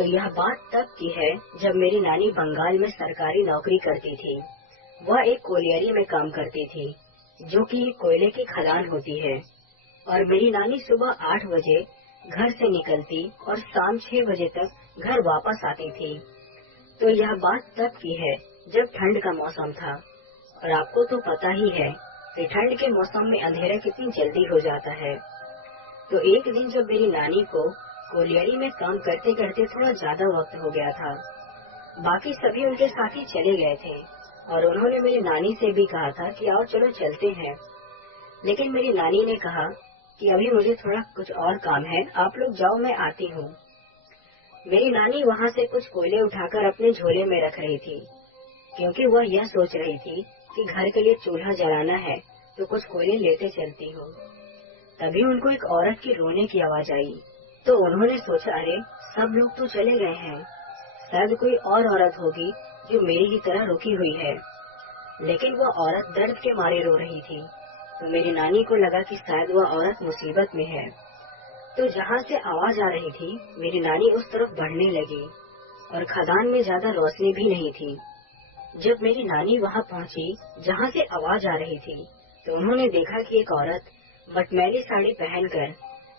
तो यह बात तब की है जब मेरी नानी बंगाल में सरकारी नौकरी करती थी। वह एक कोलियरी में काम करती थी, जो कि कोयले की खदान होती है। और मेरी नानी सुबह 8 बजे घर से निकलती और शाम 6 बजे तक घर वापस आती थी। तो यह बात तब की है जब ठंड का मौसम था। और आपको तो पता ही है कि ठंड के मौसम में अंधेरा कितनी जल्दी हो जाता है। तो एक दिन जब मेरी नानी को कोलियरी में काम करते करते थोड़ा ज्यादा वक्त हो गया था, बाकी सभी उनके साथ ही चले गए थे और उन्होंने मेरी नानी से भी कहा था कि आओ चलो चलते हैं। लेकिन मेरी नानी ने कहा कि अभी मुझे थोड़ा कुछ और काम है, आप लोग जाओ, मैं आती हूँ। मेरी नानी वहाँ से कुछ कोयले उठाकर अपने झोले में रख रही थी, क्योंकि वह यह सोच रही थी कि घर के लिए चूल्हा जलाना है तो कुछ कोयले लेते चलती हूँ। तभी उनको एक औरत की रोने की आवाज आई। तो उन्होंने सोचा, अरे सब लोग तो चले गए हैं, शायद कोई और औरत होगी जो मेरी ही तरह रुकी हुई है। लेकिन वह औरत दर्द के मारे रो रही थी। तो मेरी नानी को लगा कि शायद वह औरत मुसीबत में है। तो जहाँ से आवाज आ रही थी, मेरी नानी उस तरफ बढ़ने लगी और खदान में ज्यादा रोशनी भी नहीं थी। जब मेरी नानी वहाँ पहुँची जहाँ से आवाज आ रही थी, तो उन्होंने देखा कि एक औरत मटमैली साड़ी पहनकर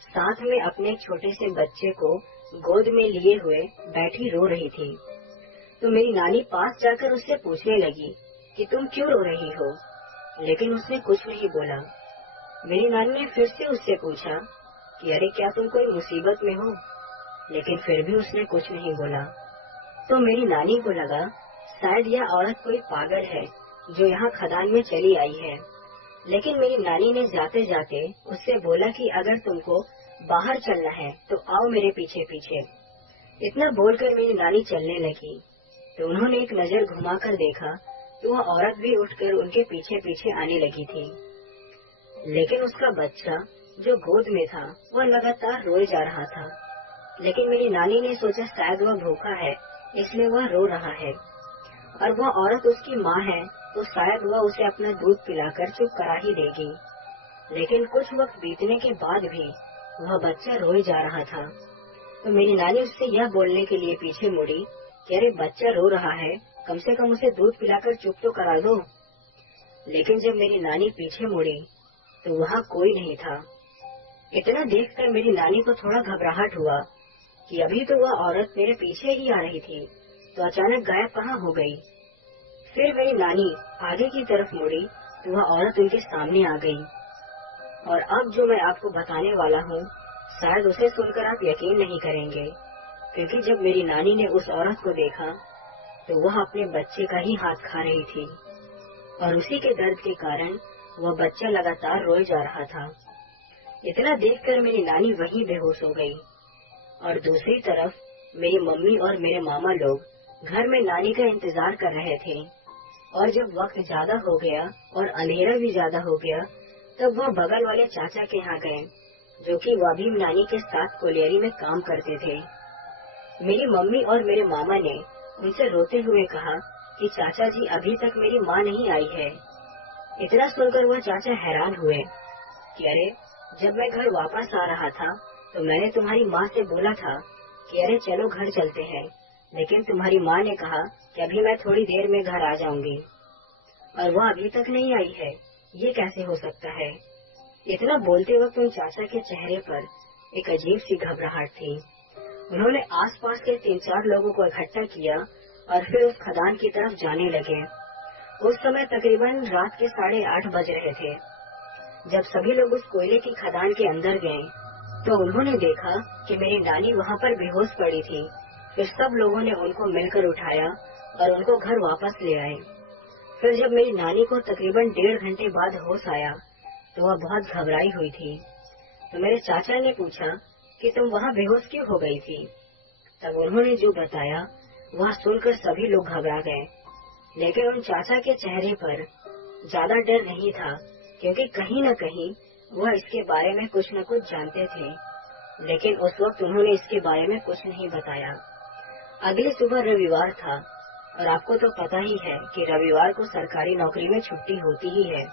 साथ में अपने छोटे से बच्चे को गोद में लिए हुए बैठी रो रही थी। तो मेरी नानी पास जाकर उससे पूछने लगी कि तुम क्यों रो रही हो, लेकिन उसने कुछ नहीं बोला। मेरी नानी ने फिर से उससे पूछा कि अरे क्या तुम कोई मुसीबत में हो, लेकिन फिर भी उसने कुछ नहीं बोला। तो मेरी नानी को लगा शायद यह औरत कोई पागल है जो यहाँ खदान में चली आई है। लेकिन मेरी नानी ने जाते जाते उससे बोला कि अगर तुमको बाहर चलना है तो आओ मेरे पीछे पीछे। इतना बोलकर मेरी नानी चलने लगी। तो उन्होंने एक नजर घुमाकर देखा तो वह औरत भी उठकर उनके पीछे पीछे आने लगी थी। लेकिन उसका बच्चा जो गोद में था वह लगातार रोए जा रहा था। लेकिन मेरी नानी ने सोचा शायद वह भूखा है, इसलिए वह रो रहा है और वह औरत उसकी माँ है, तो शायद वह उसे अपना दूध पिलाकर चुप करा ही देगी। लेकिन कुछ वक्त बीतने के बाद भी वह बच्चा रोए जा रहा था। तो मेरी नानी उससे यह बोलने के लिए पीछे मुड़ी कि अरे बच्चा रो रहा है, कम से कम उसे दूध पिलाकर चुप तो करा दो। लेकिन जब मेरी नानी पीछे मुड़ी तो वहाँ कोई नहीं था। इतना देखकर मेरी नानी को थोड़ा घबराहट हुआ कि अभी तो वह औरत मेरे पीछे ही आ रही थी, तो अचानक गायब कहाँ हो गई। फिर मेरी नानी आगे की तरफ मुड़ी तो वह औरत उनके सामने आ गई। और अब जो मैं आपको बताने वाला हूँ, शायद उसे सुनकर आप यकीन नहीं करेंगे, क्योंकि जब मेरी नानी ने उस औरत को देखा तो वह अपने बच्चे का ही हाथ खा रही थी और उसी के दर्द के कारण वह बच्चा लगातार रोए जा रहा था। इतना देखकर मेरी नानी वहीं बेहोश हो गई। और दूसरी तरफ मेरी मम्मी और मेरे मामा लोग घर में नानी का इंतजार कर रहे थे। और जब वक्त ज्यादा हो गया और अंधेरा भी ज्यादा हो गया, तब वह बगल वाले चाचा के यहाँ गए, जो कि वह भी नानी के साथ कोलियरी में काम करते थे। मेरी मम्मी और मेरे मामा ने उनसे रोते हुए कहा कि चाचा जी अभी तक मेरी माँ नहीं आई है। इतना सुनकर वह चाचा हैरान हुए कि अरे जब मैं घर वापस आ रहा था तो मैंने तुम्हारी माँ से बोला था कि अरे चलो घर चलते हैं, लेकिन तुम्हारी माँ ने कहा कि अभी मैं थोड़ी देर में घर आ जाऊंगी और वह अभी तक नहीं आई है, ये कैसे हो सकता है। इतना बोलते वक्त उन चाचा के चेहरे पर एक अजीब सी घबराहट थी। उन्होंने आसपास के 3-4 लोगों को इकट्ठा किया और फिर उस खदान की तरफ जाने लगे। उस समय तकरीबन रात के 8:30 बज रहे थे। जब सभी लोग उस कोयले की खदान के अंदर गए तो उन्होंने देखा कि मेरी नानी वहाँ पर बेहोश पड़ी थी। फिर सब लोगों ने उनको मिलकर उठाया और उनको घर वापस ले आए। फिर जब मेरी नानी को तकरीबन 1.5 घंटे बाद होश आया तो वह बहुत घबराई हुई थी। तो मेरे चाचा ने पूछा कि तुम वहाँ बेहोश क्यों हो गई थी। तब उन्होंने जो बताया वह सुनकर सभी लोग घबरा गए। लेकिन उन चाचा के चेहरे पर ज्यादा डर नहीं था, क्योंकि कहीं न कहीं वह इसके बारे में कुछ न कुछ जानते थे। लेकिन उस वक्त उन्होंने इसके बारे में कुछ नहीं बताया। अगली सुबह रविवार था और आपको तो पता ही है कि रविवार को सरकारी नौकरी में छुट्टी होती ही है।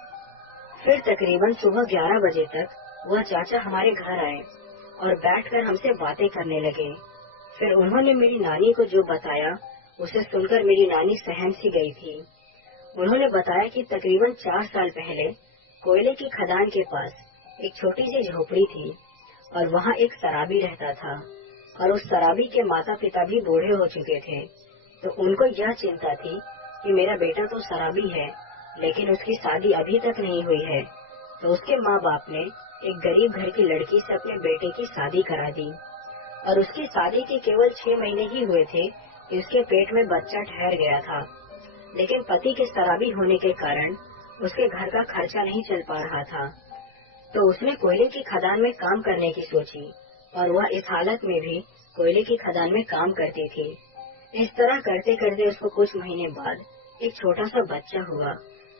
फिर तकरीबन सुबह 11 बजे तक वह चाचा हमारे घर आए और बैठकर हमसे बातें करने लगे। फिर उन्होंने मेरी नानी को जो बताया उसे सुनकर मेरी नानी सहम सी गई थी। उन्होंने बताया कि तकरीबन 4 साल पहले कोयले की खदान के पास एक छोटी सी झोपड़ी थी और वहाँ एक शराबी रहता था और उस शराबी के माता पिता भी बूढ़े हो चुके थे। तो उनको यह चिंता थी कि मेरा बेटा तो शराबी है लेकिन उसकी शादी अभी तक नहीं हुई है। तो उसके माँ बाप ने एक गरीब घर की लड़की से अपने बेटे की शादी करा दी और उसकी शादी के केवल 6 महीने ही हुए थे कि उसके पेट में बच्चा ठहर गया था। लेकिन पति के शराबी होने के कारण उसके घर का खर्चा नहीं चल पा रहा था। तो उसने कोयले की खदान में काम करने की सोची और वह इस हालत में भी कोयले की खदान में काम करती थी। इस तरह करते करते उसको कुछ महीने बाद एक छोटा सा बच्चा हुआ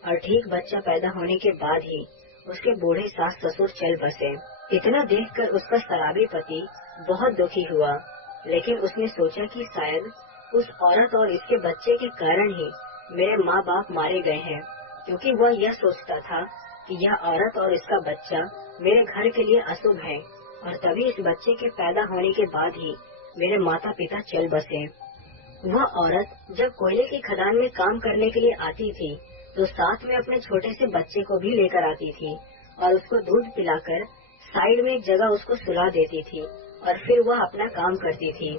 और ठीक बच्चा पैदा होने के बाद ही उसके बूढ़े सास ससुर चल बसे। इतना देखकर उसका शराबी पति बहुत दुखी हुआ, लेकिन उसने सोचा कि शायद उस औरत और इसके बच्चे के कारण ही मेरे माँ बाप मारे गए हैं, क्योंकि वह यह सोचता था कि यह औरत और इसका बच्चा मेरे घर के लिए अशुभ है और तभी इस बच्चे के पैदा होने के बाद ही मेरे माता पिता चल बसे। वह औरत जब कोयले की खदान में काम करने के लिए आती थी तो साथ में अपने छोटे से बच्चे को भी लेकर आती थी और उसको दूध पिलाकर साइड में एक जगह उसको सुला देती थी और फिर वह अपना काम करती थी।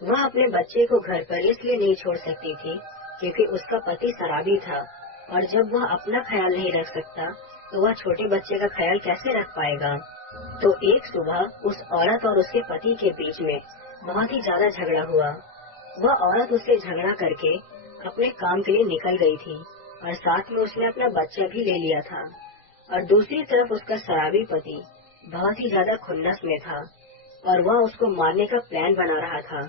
वह अपने बच्चे को घर पर इसलिए नहीं छोड़ सकती थी क्योंकि उसका पति शराबी था और जब वह अपना ख्याल नहीं रख सकता तो वह छोटे बच्चे का ख्याल कैसे रख पाएगा। तो एक सुबह उस औरत और उसके पति के बीच में बहुत ही ज्यादा झगड़ा हुआ। वह औरत उससे झगड़ा करके अपने काम के लिए निकल गई थी और साथ में उसने अपना बच्चा भी ले लिया था। और दूसरी तरफ उसका शराबी पति बहुत ही ज्यादा खुन्नस में था और वह उसको मारने का प्लान बना रहा था।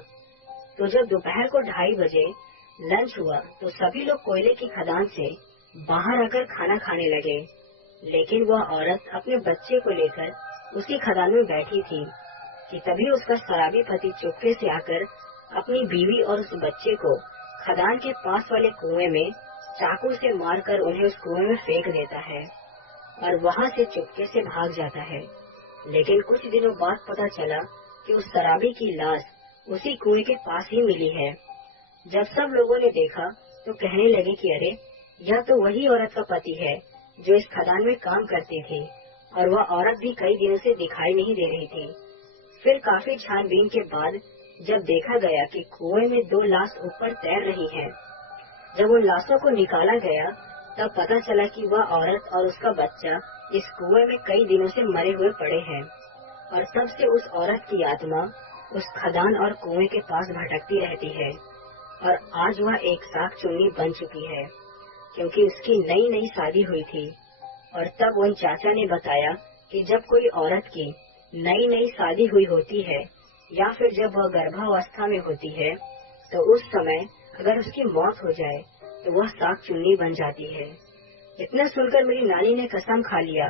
तो जब दोपहर को 2:30 बजे लंच हुआ तो सभी लोग कोयले की खदान से बाहर आकर खाना खाने लगे, लेकिन वह औरत अपने बच्चे को लेकर उसी खदान में बैठी थी कि तभी उसका शराबी पति चुपके से आकर अपनी बीवी और उस बच्चे को खदान के पास वाले कुएं में चाकू से मारकर उन्हें उस कुएं में फेंक देता है और वहां से चुपके से भाग जाता है। लेकिन कुछ दिनों बाद पता चला कि उस शराबी की लाश उसी कुएं के पास ही मिली है। जब सब लोगों ने देखा तो कहने लगे कि अरे, यह तो वही औरत का पति है जो इस खदान में काम करती थी और वह औरत भी कई दिनों से दिखाई नहीं दे रही थी। फिर काफी छानबीन के बाद जब देखा गया कि कुएं में 2 लाश ऊपर तैर रही हैं, जब उन लाशों को निकाला गया तब पता चला कि वह औरत और उसका बच्चा इस कुएं में कई दिनों से मरे हुए पड़े हैं और तब से उस औरत की आत्मा उस खदान और कुएं के पास भटकती रहती है और आज वह एक साख चुन्नी बन चुकी है क्योंकि उसकी नई नई शादी हुई थी। और तब उन चाचा ने बताया कि जब कोई औरत की नई नई शादी हुई होती है या फिर जब वह गर्भावस्था में होती है तो उस समय अगर उसकी मौत हो जाए तो वह साख चुन्नी बन जाती है। इतना सुनकर मेरी नानी ने कसम खा लिया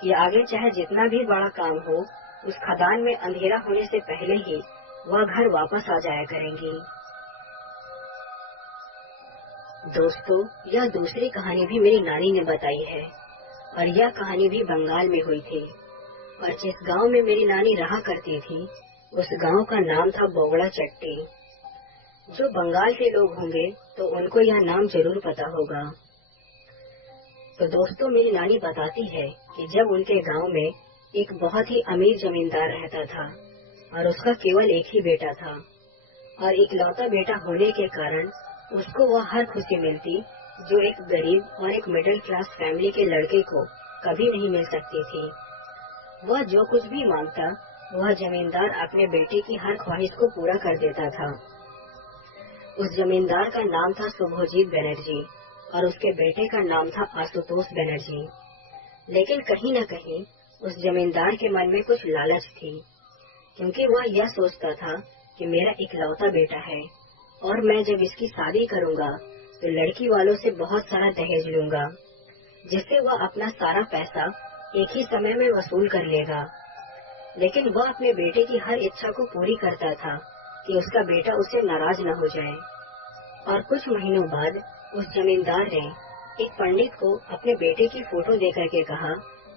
कि आगे चाहे जितना भी बड़ा काम हो, उस खदान में अंधेरा होने से पहले ही वह घर वापस आ जाया करेंगी। दोस्तों, यह दूसरी कहानी भी मेरी नानी ने बताई है और यह कहानी भी बंगाल में हुई थी। और जिस गांव में मेरी नानी रहा करती थी उस गांव का नाम था बोगड़ा चट्टी। जो बंगाल के लोग होंगे तो उनको यह नाम जरूर पता होगा। तो दोस्तों, मेरी नानी बताती है कि जब उनके गांव में एक बहुत ही अमीर जमींदार रहता था और उसका केवल एक ही बेटा था और इकलौता बेटा होने के कारण उसको वह हर खुशी मिलती जो एक गरीब और एक मिडिल क्लास फैमिली के लड़के को कभी नहीं मिल सकती थी। वह जो कुछ भी मांगता वह जमींदार अपने बेटे की हर ख्वाहिश को पूरा कर देता था। उस जमींदार का नाम था शुभजीत बनर्जी और उसके बेटे का नाम था आशुतोष बनर्जी। लेकिन कहीं न कहीं उस जमींदार के मन में कुछ लालच थी, क्योंकि वह यह सोचता था कि मेरा इकलौता बेटा है और मैं जब इसकी शादी करूंगा तो लड़की वालों से बहुत सारा दहेज लूंगा, जिससे वह अपना सारा पैसा एक ही समय में वसूल कर लेगा। लेकिन वह अपने बेटे की हर इच्छा को पूरी करता था कि उसका बेटा उससे नाराज न हो जाए। और कुछ महीनों बाद उस जमींदार ने एक पंडित को अपने बेटे की फोटो देकर के कहा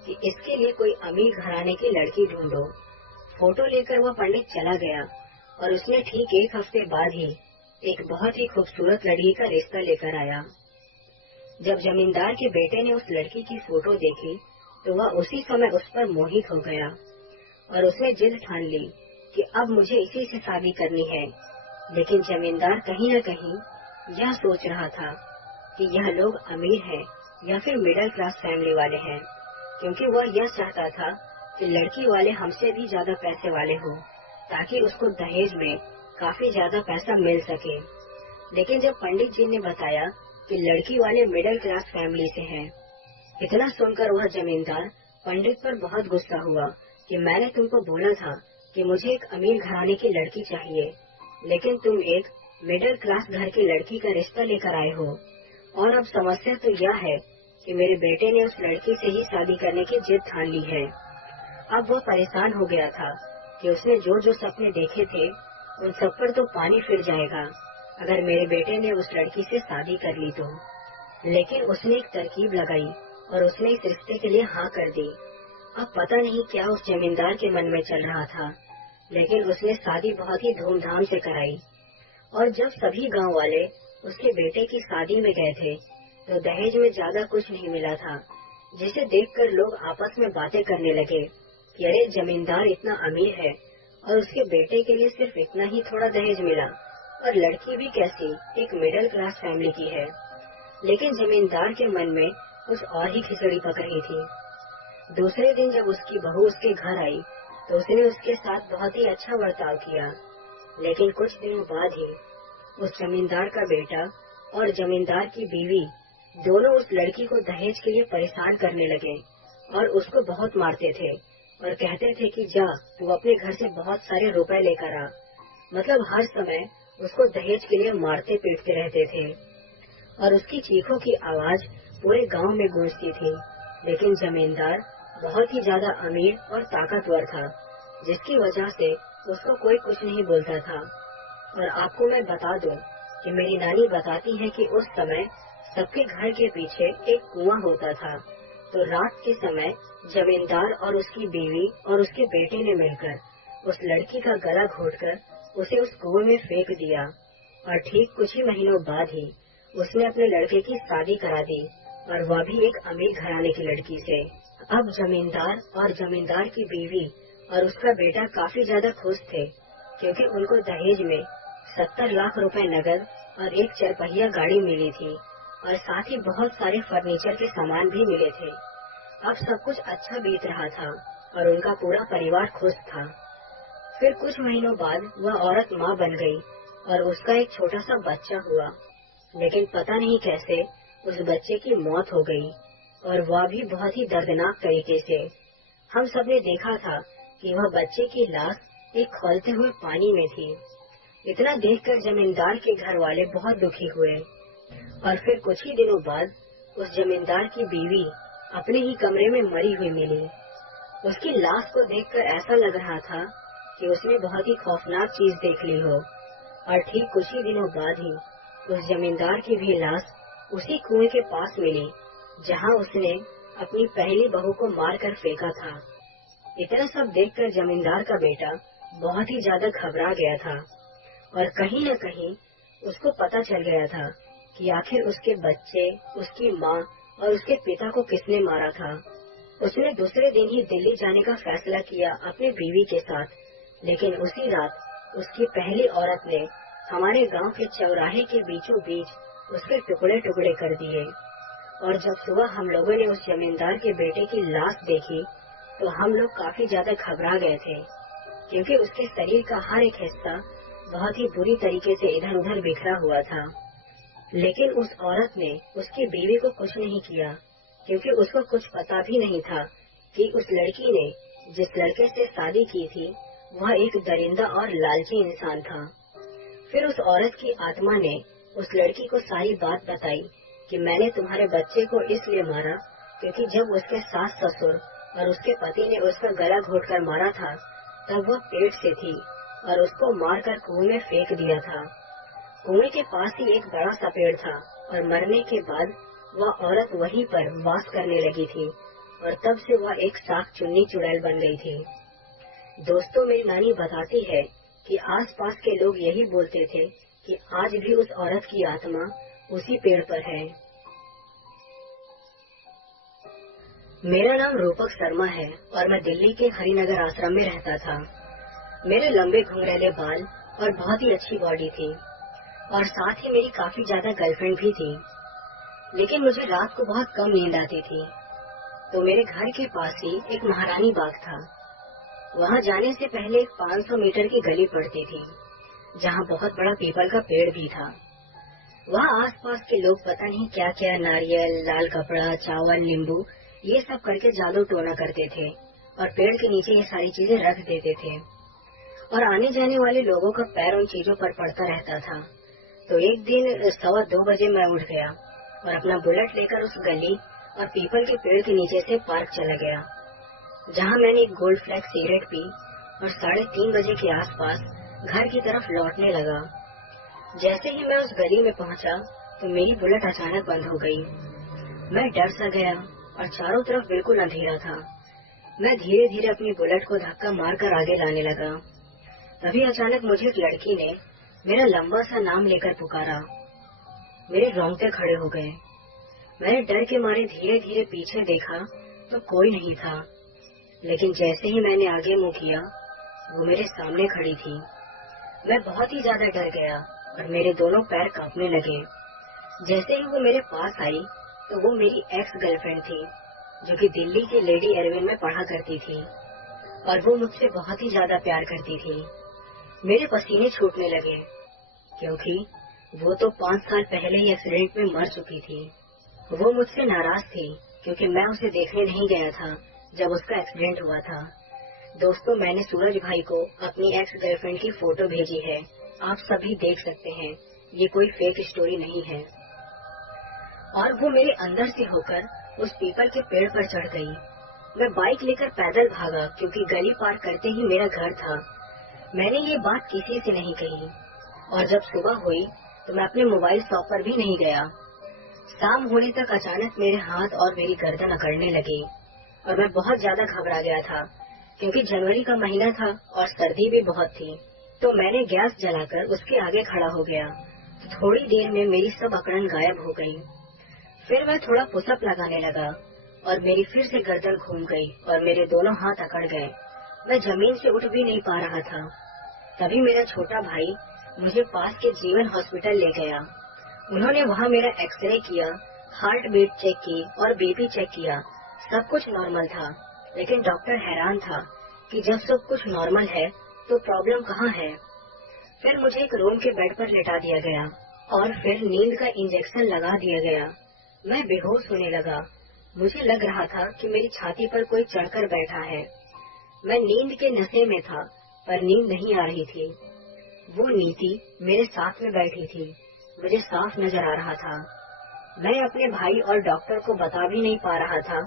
कि इसके लिए कोई अमीर घराने की लड़की ढूंढो। फोटो लेकर वह पंडित चला गया और उसने ठीक 1 हफ्ते बाद ही एक बहुत ही खूबसूरत लड़की का रिश्ता लेकर आया। जब जमींदार के बेटे ने उस लड़की की फोटो देखी तो वह उसी समय उस पर मोहित हो गया और उसने जिद ठान ली कि अब मुझे इसी से शादी करनी है। लेकिन जमींदार कहीं न कहीं यह सोच रहा था कि यह लोग अमीर हैं या फिर मिडिल क्लास फैमिली वाले हैं, क्योंकि वह यह चाहता था कि लड़की वाले हमसे भी ज्यादा पैसे वाले हों, ताकि उसको दहेज में काफी ज्यादा पैसा मिल सके। लेकिन जब पंडित जी ने बताया कि लड़की वाले मिडिल क्लास फैमिली से हैं, इतना सुनकर वह जमींदार पंडित पर बहुत गुस्सा हुआ कि मैंने तुमको बोला था कि मुझे एक अमीर घराने की लड़की चाहिए, लेकिन तुम एक मिडिल क्लास घर की लड़की का रिश्ता लेकर आए हो। और अब समस्या तो यह है कि मेरे बेटे ने उस लड़की से ही शादी करने की जिद ठान ली है। अब वह परेशान हो गया था कि उसने जो जो सपने देखे थे उन सब पर तो पानी फिर जाएगा अगर मेरे बेटे ने उस लड़की से शादी कर ली तो। लेकिन उसने एक तरकीब लगाई और उसने इस रिश्ते के लिए हाँ कर दी। अब पता नहीं क्या उस जमींदार के मन में चल रहा था, लेकिन उसने शादी बहुत ही धूमधाम से कराई। और जब सभी गांव वाले उसके बेटे की शादी में गए थे तो दहेज में ज्यादा कुछ नहीं मिला था, जिसे देखकर लोग आपस में बातें करने लगे कि अरे जमींदार इतना अमीर है और उसके बेटे के लिए सिर्फ इतना ही थोड़ा दहेज मिला, और लड़की भी कैसी, एक मिडिल क्लास फैमिली की है। लेकिन जमींदार के मन में कुछ और ही खिचड़ी पक रही थी। दूसरे दिन जब उसकी बहू उसके घर आई तो उसने उसके साथ बहुत ही अच्छा बर्ताव किया। लेकिन कुछ दिनों बाद ही उस जमींदार का बेटा और जमींदार की बीवी दोनों उस लड़की को दहेज के लिए परेशान करने लगे और उसको बहुत मारते थे और कहते थे कि जा तू अपने घर से बहुत सारे रुपए लेकर आ। मतलब हर समय उसको दहेज के लिए मारते पीटते रहते थे और उसकी चीखों की आवाज पूरे गांव में गूंजती थी। लेकिन जमींदार बहुत ही ज्यादा अमीर और ताकतवर था, जिसकी वजह से उसको कोई कुछ नहीं बोलता था। और आपको मैं बता दूं कि मेरी नानी बताती है कि उस समय सबके घर के पीछे एक कुआं होता था। तो रात के समय जमींदार और उसकी बीवी और उसके बेटे ने मिलकर उस लड़की का गला घोटकर उसे उस कुएं में फेंक दिया और ठीक कुछ ही महीनों बाद ही उसने अपने लड़के की शादी करा दी, और वह भी एक अमीर घराने की लड़की से। अब जमींदार और जमींदार की बीवी और उसका बेटा काफी ज्यादा खुश थे, क्योंकि उनको दहेज में 70 लाख रुपए नगद और एक 4 पहिया गाड़ी मिली थी और साथ ही बहुत सारे फर्नीचर के सामान भी मिले थे। अब सब कुछ अच्छा बीत रहा था और उनका पूरा परिवार खुश था। फिर कुछ महीनों बाद वह औरत माँ बन गई और उसका एक छोटा सा बच्चा हुआ। लेकिन पता नहीं कैसे उस बच्चे की मौत हो गई, और वह भी बहुत ही दर्दनाक तरीके से। हम सब ने देखा था कि वह बच्चे की लाश एक खौलते हुए पानी में थी। इतना देखकर जमींदार के घर वाले बहुत दुखी हुए। और फिर कुछ ही दिनों बाद उस जमींदार की बीवी अपने ही कमरे में मरी हुई मिली। उसकी लाश को देखकर ऐसा लग रहा था कि उसने बहुत ही खौफनाक चीज देख ली हो। और ठीक कुछ ही दिनों बाद ही उस जमींदार की भी लाश उसी कुएं के पास मिली जहां उसने अपनी पहली बहू को मारकर फेंका था। इतना सब देखकर जमींदार का बेटा बहुत ही ज्यादा घबरा गया था और कहीं न कहीं उसको पता चल गया था कि आखिर उसके बच्चे, उसकी माँ और उसके पिता को किसने मारा था। उसने दूसरे दिन ही दिल्ली जाने का फैसला किया अपनी बीवी के साथ, लेकिन उसी रात उसकी पहली औरत ने हमारे गांव के चौराहे के बीचों बीच उसके टुकड़े टुकड़े कर दिए। और जब सुबह हम लोगों ने उस जमींदार के बेटे की लाश देखी तो हम लोग काफी ज्यादा घबरा गए थे, क्योंकि उसके शरीर का हर एक हिस्सा बहुत ही बुरी तरीके से इधर उधर बिखरा हुआ था। लेकिन उस औरत ने उसकी बीवी को कुछ नहीं किया, क्योंकि उसको कुछ पता भी नहीं था कि उस लड़की ने जिस लड़के से शादी की थी वह एक दरिंदा और लालची इंसान था। फिर उस औरत की आत्मा ने उस लड़की को सारी बात बताई कि मैंने तुम्हारे बच्चे को इसलिए मारा क्योंकि जब उसके सास ससुर और उसके पति ने उसका गला घोटकर मारा था तब वह पेट से थी और उसको मारकर कुएं में फेंक दिया था। कुएं के पास ही एक बड़ा सा पेड़ था और मरने के बाद वह औरत वहीं पर वास करने लगी थी और तब से वह एक साख चुन्नी चुड़ैल बन गई थी। दोस्तों, मेरी नानी बताती है कि आसपास के लोग यही बोलते थे कि आज भी उस औरत की आत्मा उसी पेड़ पर है। मेरा नाम रूपक शर्मा है और मैं दिल्ली के हरिनगर आश्रम में रहता था। मेरे लंबे घुंघरैले बाल और बहुत ही अच्छी बॉडी थी और साथ ही मेरी काफी ज्यादा गर्लफ्रेंड भी थी। लेकिन मुझे रात को बहुत कम नींद आती थी, तो मेरे घर के पास ही एक महारानी बाग था। वहाँ जाने से पहले एक 500 मीटर की गली पड़ती थी, जहाँ बहुत बड़ा पीपल का पेड़ भी था। वहाँ आसपास के लोग पता नहीं क्या क्या नारियल, लाल कपड़ा, चावल, नींबू ये सब करके जादू टोना करते थे और पेड़ के नीचे ये सारी चीजें रख देते थे और आने जाने वाले लोगों का पैर उन चीजों पर पड़ता रहता था। तो एक दिन 2:15 बजे मैं उठ गया और अपना बुलेट लेकर उस गली और पीपल के पेड़ के नीचे से पार्क चला गया, जहाँ मैंने एक गोल्ड फ्लैग सिगरेट पी और 3:30 बजे के आसपास घर की तरफ लौटने लगा। जैसे ही मैं उस गली में पहुंचा तो मेरी बुलेट अचानक बंद हो गई। मैं डर सा गया और चारों तरफ बिल्कुल अंधेरा था। मैं धीरे धीरे अपनी बुलेट को धक्का मारकर आगे लाने लगा। तभी अचानक मुझे एक लड़की ने मेरा लंबा सा नाम लेकर पुकारा। मेरे रोंगटे खड़े हो गए। मैंने डर के मारे धीरे धीरे पीछे देखा तो कोई नहीं था, लेकिन जैसे ही मैंने आगे मुंह किया वो मेरे सामने खड़ी थी। मैं बहुत ही ज्यादा डर गया और मेरे दोनों पैर कांपने लगे। जैसे ही वो मेरे पास आई तो वो मेरी एक्स गर्लफ्रेंड थी, जो कि दिल्ली के लेडी एयरवेल में पढ़ा करती थी और वो मुझसे बहुत ही ज्यादा प्यार करती थी। मेरे पसीने छूटने लगे क्योंकि वो तो 5 साल पहले ही एक्सीडेंट में मर चुकी थी। वो मुझसे नाराज थी क्योंकि मैं उसे देखने नहीं गया था जब उसका एक्सीडेंट हुआ था। दोस्तों, मैंने सूरज भाई को अपनी एक्स गर्लफ्रेंड की फोटो भेजी है, आप सभी देख सकते हैं। ये कोई फेक स्टोरी नहीं है। और वो मेरे अंदर से होकर उस पीपल के पेड़ पर चढ़ गई। मैं बाइक लेकर पैदल भागा क्योंकि गली पार करते ही मेरा घर था। मैंने ये बात किसी से नहीं कही और जब सुबह हुई तो मैं अपने मोबाइल शॉप पर भी नहीं गया। शाम होने तक अचानक मेरे हाथ और मेरी गर्दन अकड़ने लगी और मैं बहुत ज्यादा घबरा गया था क्योंकि जनवरी का महीना था और सर्दी भी बहुत थी। तो मैंने गैस जलाकर उसके आगे खड़ा हो गया। तो थोड़ी देर में मेरी सब अकड़न गायब हो गई। फिर मैं थोड़ा पुशअप लगाने लगा और मेरी फिर से गर्दन घूम गई और मेरे दोनों हाथ अकड़ गए। मैं जमीन से उठ भी नहीं पा रहा था। तभी मेरा छोटा भाई मुझे पास के जीवन हॉस्पिटल ले गया। उन्होंने वहाँ मेरा एक्सरे किया, हार्ट बीट चेक की और बीपी चेक किया। सब कुछ नॉर्मल था, लेकिन डॉक्टर हैरान था कि जब सब कुछ नॉर्मल है तो प्रॉब्लम कहाँ है। फिर मुझे एक रूम के बेड पर लेटा दिया गया और फिर नींद का इंजेक्शन लगा दिया गया। मैं बेहोश होने लगा। मुझे लग रहा था कि मेरी छाती पर कोई चढ़कर बैठा है। मैं नींद के नशे में था पर नींद नहीं आ रही थी। वो नीति मेरे साथ में बैठी थी, मुझे साफ नजर आ रहा था। मैं अपने भाई और डॉक्टर को बता भी नहीं पा रहा था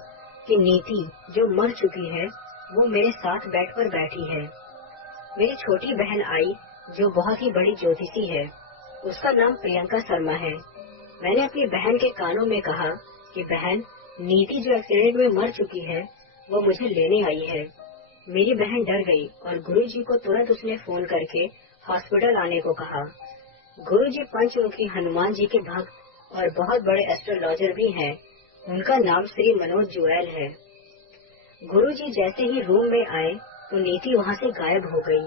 कि नीति जो मर चुकी है वो मेरे साथ बेड पर बैठी है। मेरी छोटी बहन आई जो बहुत ही बड़ी ज्योतिषी है। उसका नाम प्रियंका शर्मा है। मैंने अपनी बहन के कानों में कहा कि बहन, नीति जो एक्सीडेंट में मर चुकी है वो मुझे लेने आई है। मेरी बहन डर गई और गुरुजी को तुरंत उसने फोन करके हॉस्पिटल आने को कहा। गुरुजी पंचमुखी हनुमान जी के भक्त और बहुत बड़े एस्ट्रोलॉजर भी हैं। उनका नाम श्री मनोज जुएल है। गुरुजी जैसे ही रूम में आए तो नीति वहाँ से गायब हो गई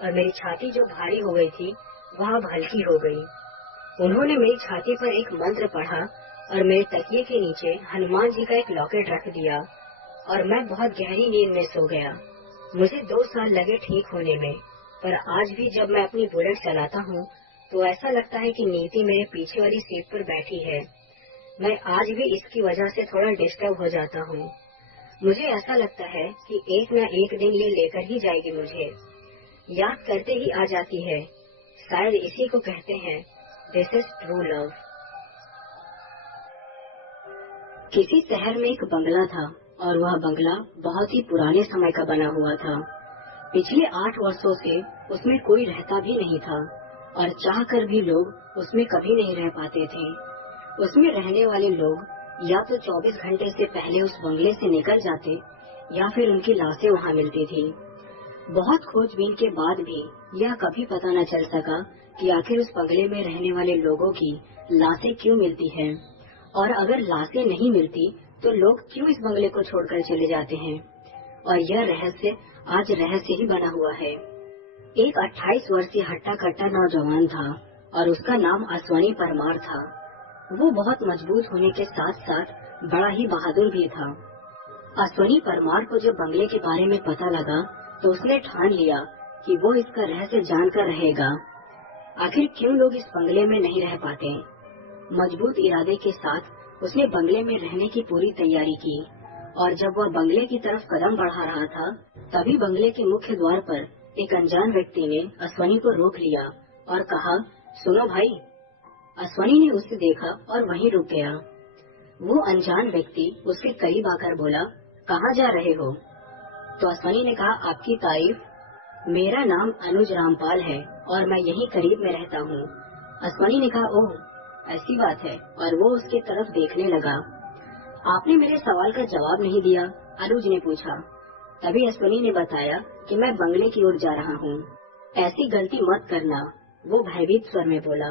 और मेरी छाती जो भारी हो गई थी वह अब हल्की हो गई। उन्होंने मेरी छाती पर एक मंत्र पढ़ा और मेरे तकिए के नीचे हनुमान जी का एक लॉकेट रख दिया और मैं बहुत गहरी नींद में सो गया। मुझे 2 साल लगे ठीक होने में, पर आज भी जब मैं अपनी बुलेट चलाता हूँ तो ऐसा लगता है कि नीति मेरे पीछे वाली सीट पर बैठी है। मैं आज भी इसकी वजह से थोड़ा डिस्टर्ब हो जाता हूँ। मुझे ऐसा लगता है कि एक न एक दिन ये लेकर ही जाएगी मुझे। याद करते ही आ जाती है। शायद इसी को कहते हैं दिस इज ट्रू लव। किसी शहर में एक बंगला था और वह बंगला बहुत ही पुराने समय का बना हुआ था। पिछले 8 वर्षों से उसमें कोई रहता भी नहीं था और चाहकर भी लोग उसमें कभी नहीं रह पाते थे। उसमें रहने वाले लोग या तो 24 घंटे से पहले उस बंगले से निकल जाते या फिर उनकी लाशें वहाँ मिलती थी। बहुत खोजबीन के बाद भी यह कभी पता न चल सका कि आखिर उस बंगले में रहने वाले लोगों की लाशें क्यों मिलती हैं, और अगर लाशें नहीं मिलती तो लोग क्यों इस बंगले को छोड़कर चले जाते हैं। और यह रहस्य आज रहस्य ही बना हुआ है। एक 28 वर्षीय हट्टा कट्टा नौजवान था और उसका नाम अश्वनी परमार था। वो बहुत मजबूत होने के साथ साथ बड़ा ही बहादुर भी था। अश्वनी परमार को जब बंगले के बारे में पता लगा तो उसने ठान लिया कि वो इसका रहस्य जानकर रहेगा। आखिर क्यों लोग इस बंगले में नहीं रह पाते। मजबूत इरादे के साथ उसने बंगले में रहने की पूरी तैयारी की, और जब वह बंगले की तरफ कदम बढ़ा रहा था तभी बंगले के मुख्य द्वार पर एक अनजान व्यक्ति ने अश्वनी को रोक लिया और कहा, सुनो भाई। अश्वनी ने उसे देखा और वहीं रुक गया। वो अनजान व्यक्ति उसके करीब आकर बोला, कहाँ जा रहे हो? तो अश्वनी ने कहा, आपकी तारीफ। मेरा नाम अनुज रामपाल है और मैं यहीं करीब में रहता हूँ। अश्वनी ने कहा, ओह ऐसी बात है, और वो उसके तरफ देखने लगा। आपने मेरे सवाल का जवाब नहीं दिया, अनुज ने पूछा। तभी अश्वनी ने बताया कि मैं बंगले की ओर जा रहा हूँ। ऐसी गलती मत करना, वो भयभीत स्वर में बोला।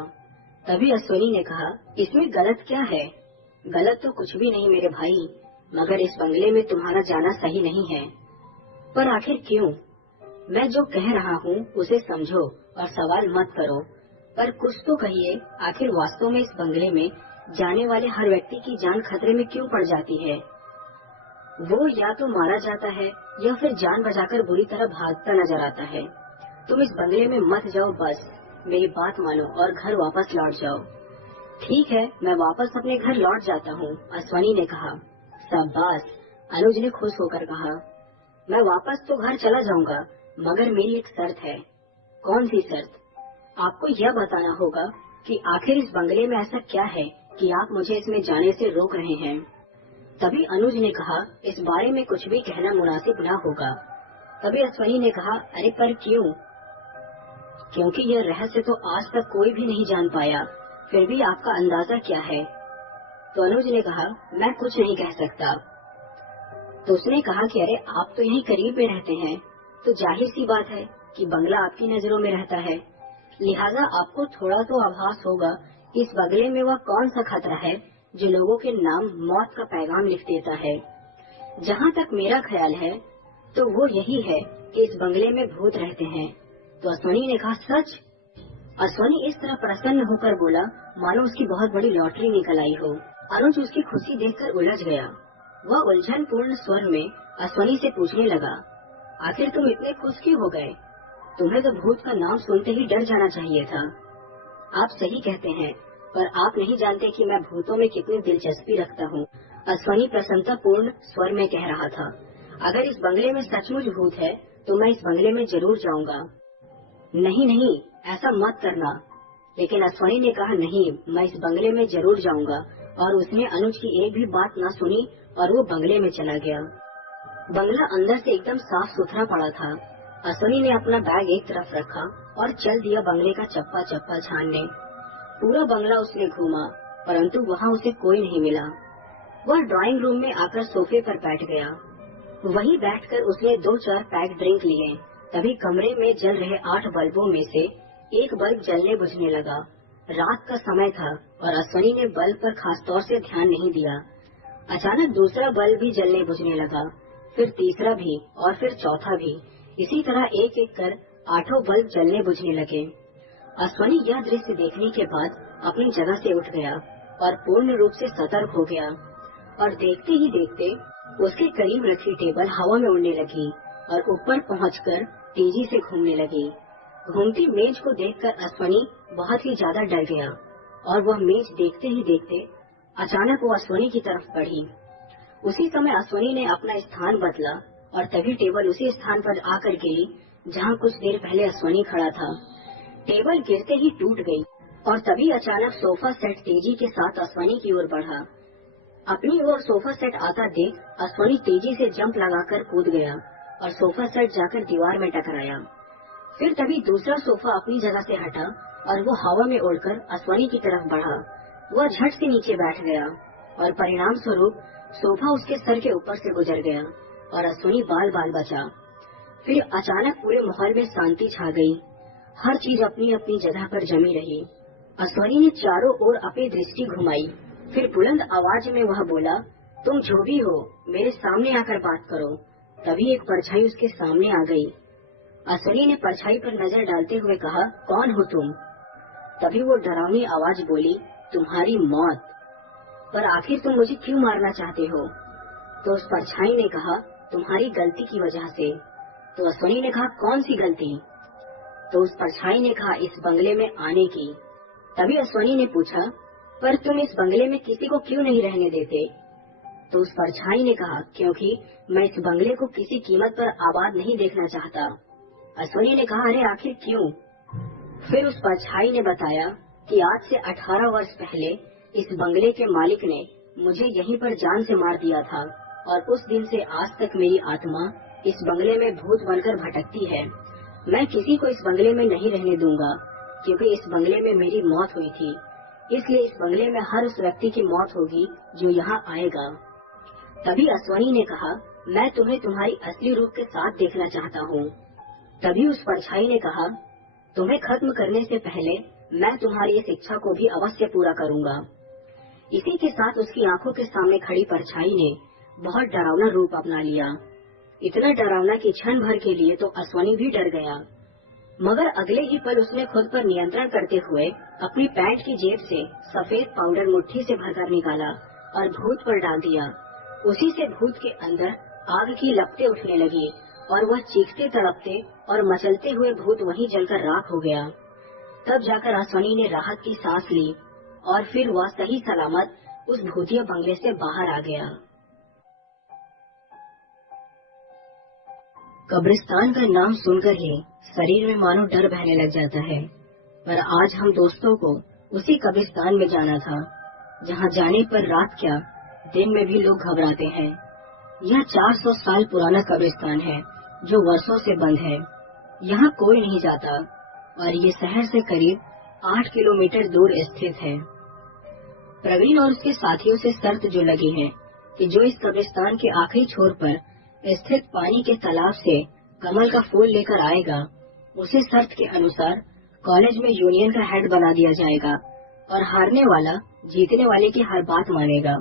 तभी अश्वनी ने कहा, इसमें गलत क्या है? गलत तो कुछ भी नहीं मेरे भाई, मगर इस बंगले में तुम्हारा जाना सही नहीं है। पर आखिर क्यों? मैं जो कह रहा हूँ उसे समझो और सवाल मत करो, पर कुछ तो कहिए। आखिर वास्तव में इस बंगले में जाने वाले हर व्यक्ति की जान खतरे में क्यों पड़ जाती है? वो या तो मारा जाता है या फिर जान बचाकर बुरी तरह भागता नजर आता है। तुम इस बंगले में मत जाओ, बस मेरी बात मानो और घर वापस लौट जाओ। ठीक है, मैं वापस अपने घर लौट जाता हूँ, अश्वनी ने कहा। शाबाश, अनुज ने खुश होकर कहा। मैं वापस तो घर चला जाऊंगा, मगर मेरी एक शर्त है। कौन सी शर्त? आपको यह बताना होगा कि आखिर इस बंगले में ऐसा क्या है कि आप मुझे इसमें जाने से रोक रहे हैं। तभी अनुज ने कहा, इस बारे में कुछ भी कहना मुनासिब न होगा। तभी अश्वनी ने कहा, अरे पर क्यों? क्योंकि यह रहस्य तो आज तक कोई भी नहीं जान पाया। फिर भी आपका अंदाजा क्या है? तो अनुज ने कहा, मैं कुछ नहीं कह सकता। तो उसने कहा कि अरे आप तो यहीं करीब में रहते हैं, तो जाहिर सी बात है कि बंगला आपकी नजरों में रहता है, लिहाजा आपको थोड़ा तो आभास होगा कि इस बंगले में वह कौन सा खतरा है जो लोगों के नाम मौत का पैगाम लिख देता है। जहाँ तक मेरा ख्याल है तो वो यही है कि इस बंगले में भूत रहते हैं। तो अश्वनी ने कहा, सच? अश्वनी इस तरह प्रसन्न होकर बोला मानो उसकी बहुत बड़ी लॉटरी निकल आई हो। अनुज उसकी खुशी देखकर उलझ गया। वह उलझन पूर्ण स्वर में अश्वनी से पूछने लगा, आखिर तुम इतने खुश क्यों हो गए? तुम्हें तो भूत का नाम सुनते ही डर जाना चाहिए था। आप सही कहते हैं, पर आप नहीं जानते कि मैं भूतों में कितनी दिलचस्पी रखता हूँ, अश्वनी प्रसन्नता पूर्ण स्वर में कह रहा था। अगर इस बंगले में सचमुच भूत है तो मैं इस बंगले में जरूर जाऊंगा। नहीं नहीं, ऐसा मत करना। लेकिन अश्वनी ने कहा, नहीं, मैं इस बंगले में जरूर जाऊंगा। और उसने अनुज की एक भी बात न सुनी और वो बंगले में चला गया। बंगला अंदर से एकदम साफ सुथरा पड़ा था। अश्वनी ने अपना बैग एक तरफ रखा और चल दिया बंगले का चप्पा चप्पा छानने। पूरा बंगला उसने घूमा, परंतु वहाँ उसे कोई नहीं मिला। वह ड्राइंग रूम में आकर सोफे पर बैठ गया। वहीं बैठकर उसने 2-4 पैक ड्रिंक लिए। तभी कमरे में जल रहे 8 बल्बों में से एक बल्ब जलने बुझने लगा। रात का समय था और अश्वनी ने बल्ब पर खासतौर से ध्यान नहीं दिया। अचानक दूसरा बल्ब भी जलने बुझने लगा, फिर तीसरा भी और फिर चौथा भी। इसी तरह एक एक कर 8 बल्ब जलने बुझने लगे। अश्वनी यह दृश्य देखने के बाद अपनी जगह से उठ गया और पूर्ण रूप से सतर्क हो गया। और देखते ही देखते उसके करीब रखी टेबल हवा में उड़ने लगी और ऊपर पहुंचकर तेजी से घूमने लगी। घूमती मेज को देखकर अश्वनी बहुत ही ज्यादा डर गया और वह मेज देखते ही देखते अचानक वो अश्वनी की तरफ बढ़ी। उसी समय अश्वनी ने अपना स्थान बदला और तभी टेबल उसी स्थान पर आकर गिरी जहाँ कुछ देर पहले अश्वनी खड़ा था। टेबल गिरते ही टूट गई और तभी अचानक सोफा सेट तेजी के साथ अश्वनी की ओर बढ़ा। अपनी ओर सोफा सेट आता देख अश्वनी तेजी से जंप लगाकर कूद गया और सोफा सेट जाकर दीवार में टकराया। फिर तभी दूसरा सोफा अपनी जगह से हटा और वो हवा में उड़कर अश्वनी की तरफ बढ़ा। वह झट से नीचे बैठ गया और परिणाम स्वरूप सोफा उसके सर के ऊपर से गुजर गया और अश्वनी बाल बाल बचा। फिर अचानक पूरे माहौल में शांति छा गई। हर चीज अपनी अपनी जगह पर जमी रही। अश्वनी ने चारों ओर अपनी दृष्टि घुमाई। फिर बुलंद आवाज में वह बोला, तुम जो भी हो मेरे सामने आकर बात करो। तभी एक परछाई उसके सामने आ गई। अश्वनी ने परछाई पर नजर डालते हुए कहा, कौन हो तुम? तभी वो डरावनी आवाज बोली, तुम्हारी मौत। पर आखिर तुम मुझे क्यों मारना चाहते हो? तो उस परछाई ने कहा, तुम्हारी गलती की वजह से। तो अश्वनी ने कहा, कौन सी गलती? तो उस परछाई ने कहा, इस बंगले में आने की। तभी अश्वनी ने पूछा, पर तुम इस बंगले में किसी को क्यों नहीं रहने देते? तो उस परछाई ने कहा, क्योंकि मैं इस बंगले को किसी कीमत पर आबाद नहीं देखना चाहता। अश्वनी ने कहा, अरे आखिर क्यों? फिर उस परछाई ने बताया कि आज से 18 वर्ष पहले इस बंगले के मालिक ने मुझे यहीं पर जान से मार दिया था और उस दिन से आज तक मेरी आत्मा इस बंगले में भूत बनकर भटकती है। मैं किसी को इस बंगले में नहीं रहने दूंगा, क्योंकि इस बंगले में मेरी मौत हुई थी। इसलिए इस बंगले में हर उस व्यक्ति की मौत होगी जो यहाँ आएगा। तभी अश्वनी ने कहा, मैं तुम्हें तुम्हारी असली रूप के साथ देखना चाहता हूँ। तभी उस परछाई ने कहा, तुम्हें खत्म करने से पहले मैं तुम्हारी इस इच्छा को भी अवश्य पूरा करूंगा। इसी के साथ उसकी आंखों के सामने खड़ी परछाई ने बहुत डरावना रूप अपना लिया। इतना डरावना कि क्षण भर के लिए तो अश्वनी भी डर गया, मगर अगले ही पल उसने खुद पर नियंत्रण करते हुए अपनी पैंट की जेब से सफेद पाउडर मुट्ठी से भरकर निकाला और भूत पर डाल दिया। उसी से भूत के अंदर आग की लपटें उठने लगी और वह चीखते तड़पते और मचलते हुए भूत वहीं जलकर राख हो गया। तब जाकर अश्वनी ने राहत की सांस ली और फिर वह सही सलामत उस भूतिया बंगले से बाहर आ गया। कब्रिस्तान का नाम सुनकर ही शरीर में मानो डर बहने लग जाता है, पर आज हम दोस्तों को उसी कब्रिस्तान में जाना था, जहां जाने पर रात क्या दिन में भी लोग घबराते हैं। यह 400 साल पुराना कब्रिस्तान है जो वर्षों से बंद है। यहाँ कोई नहीं जाता और ये शहर से करीब 8 किलोमीटर दूर स्थित है। प्रवीण और उसके साथियों से शर्त जो लगी है कि जो इस कब्रिस्तान के आखिरी छोर पर स्थित पानी के तालाब से कमल का फूल लेकर आएगा, उसे शर्त के अनुसार कॉलेज में यूनियन का हेड बना दिया जाएगा और हारने वाला जीतने वाले की हर बात मानेगा।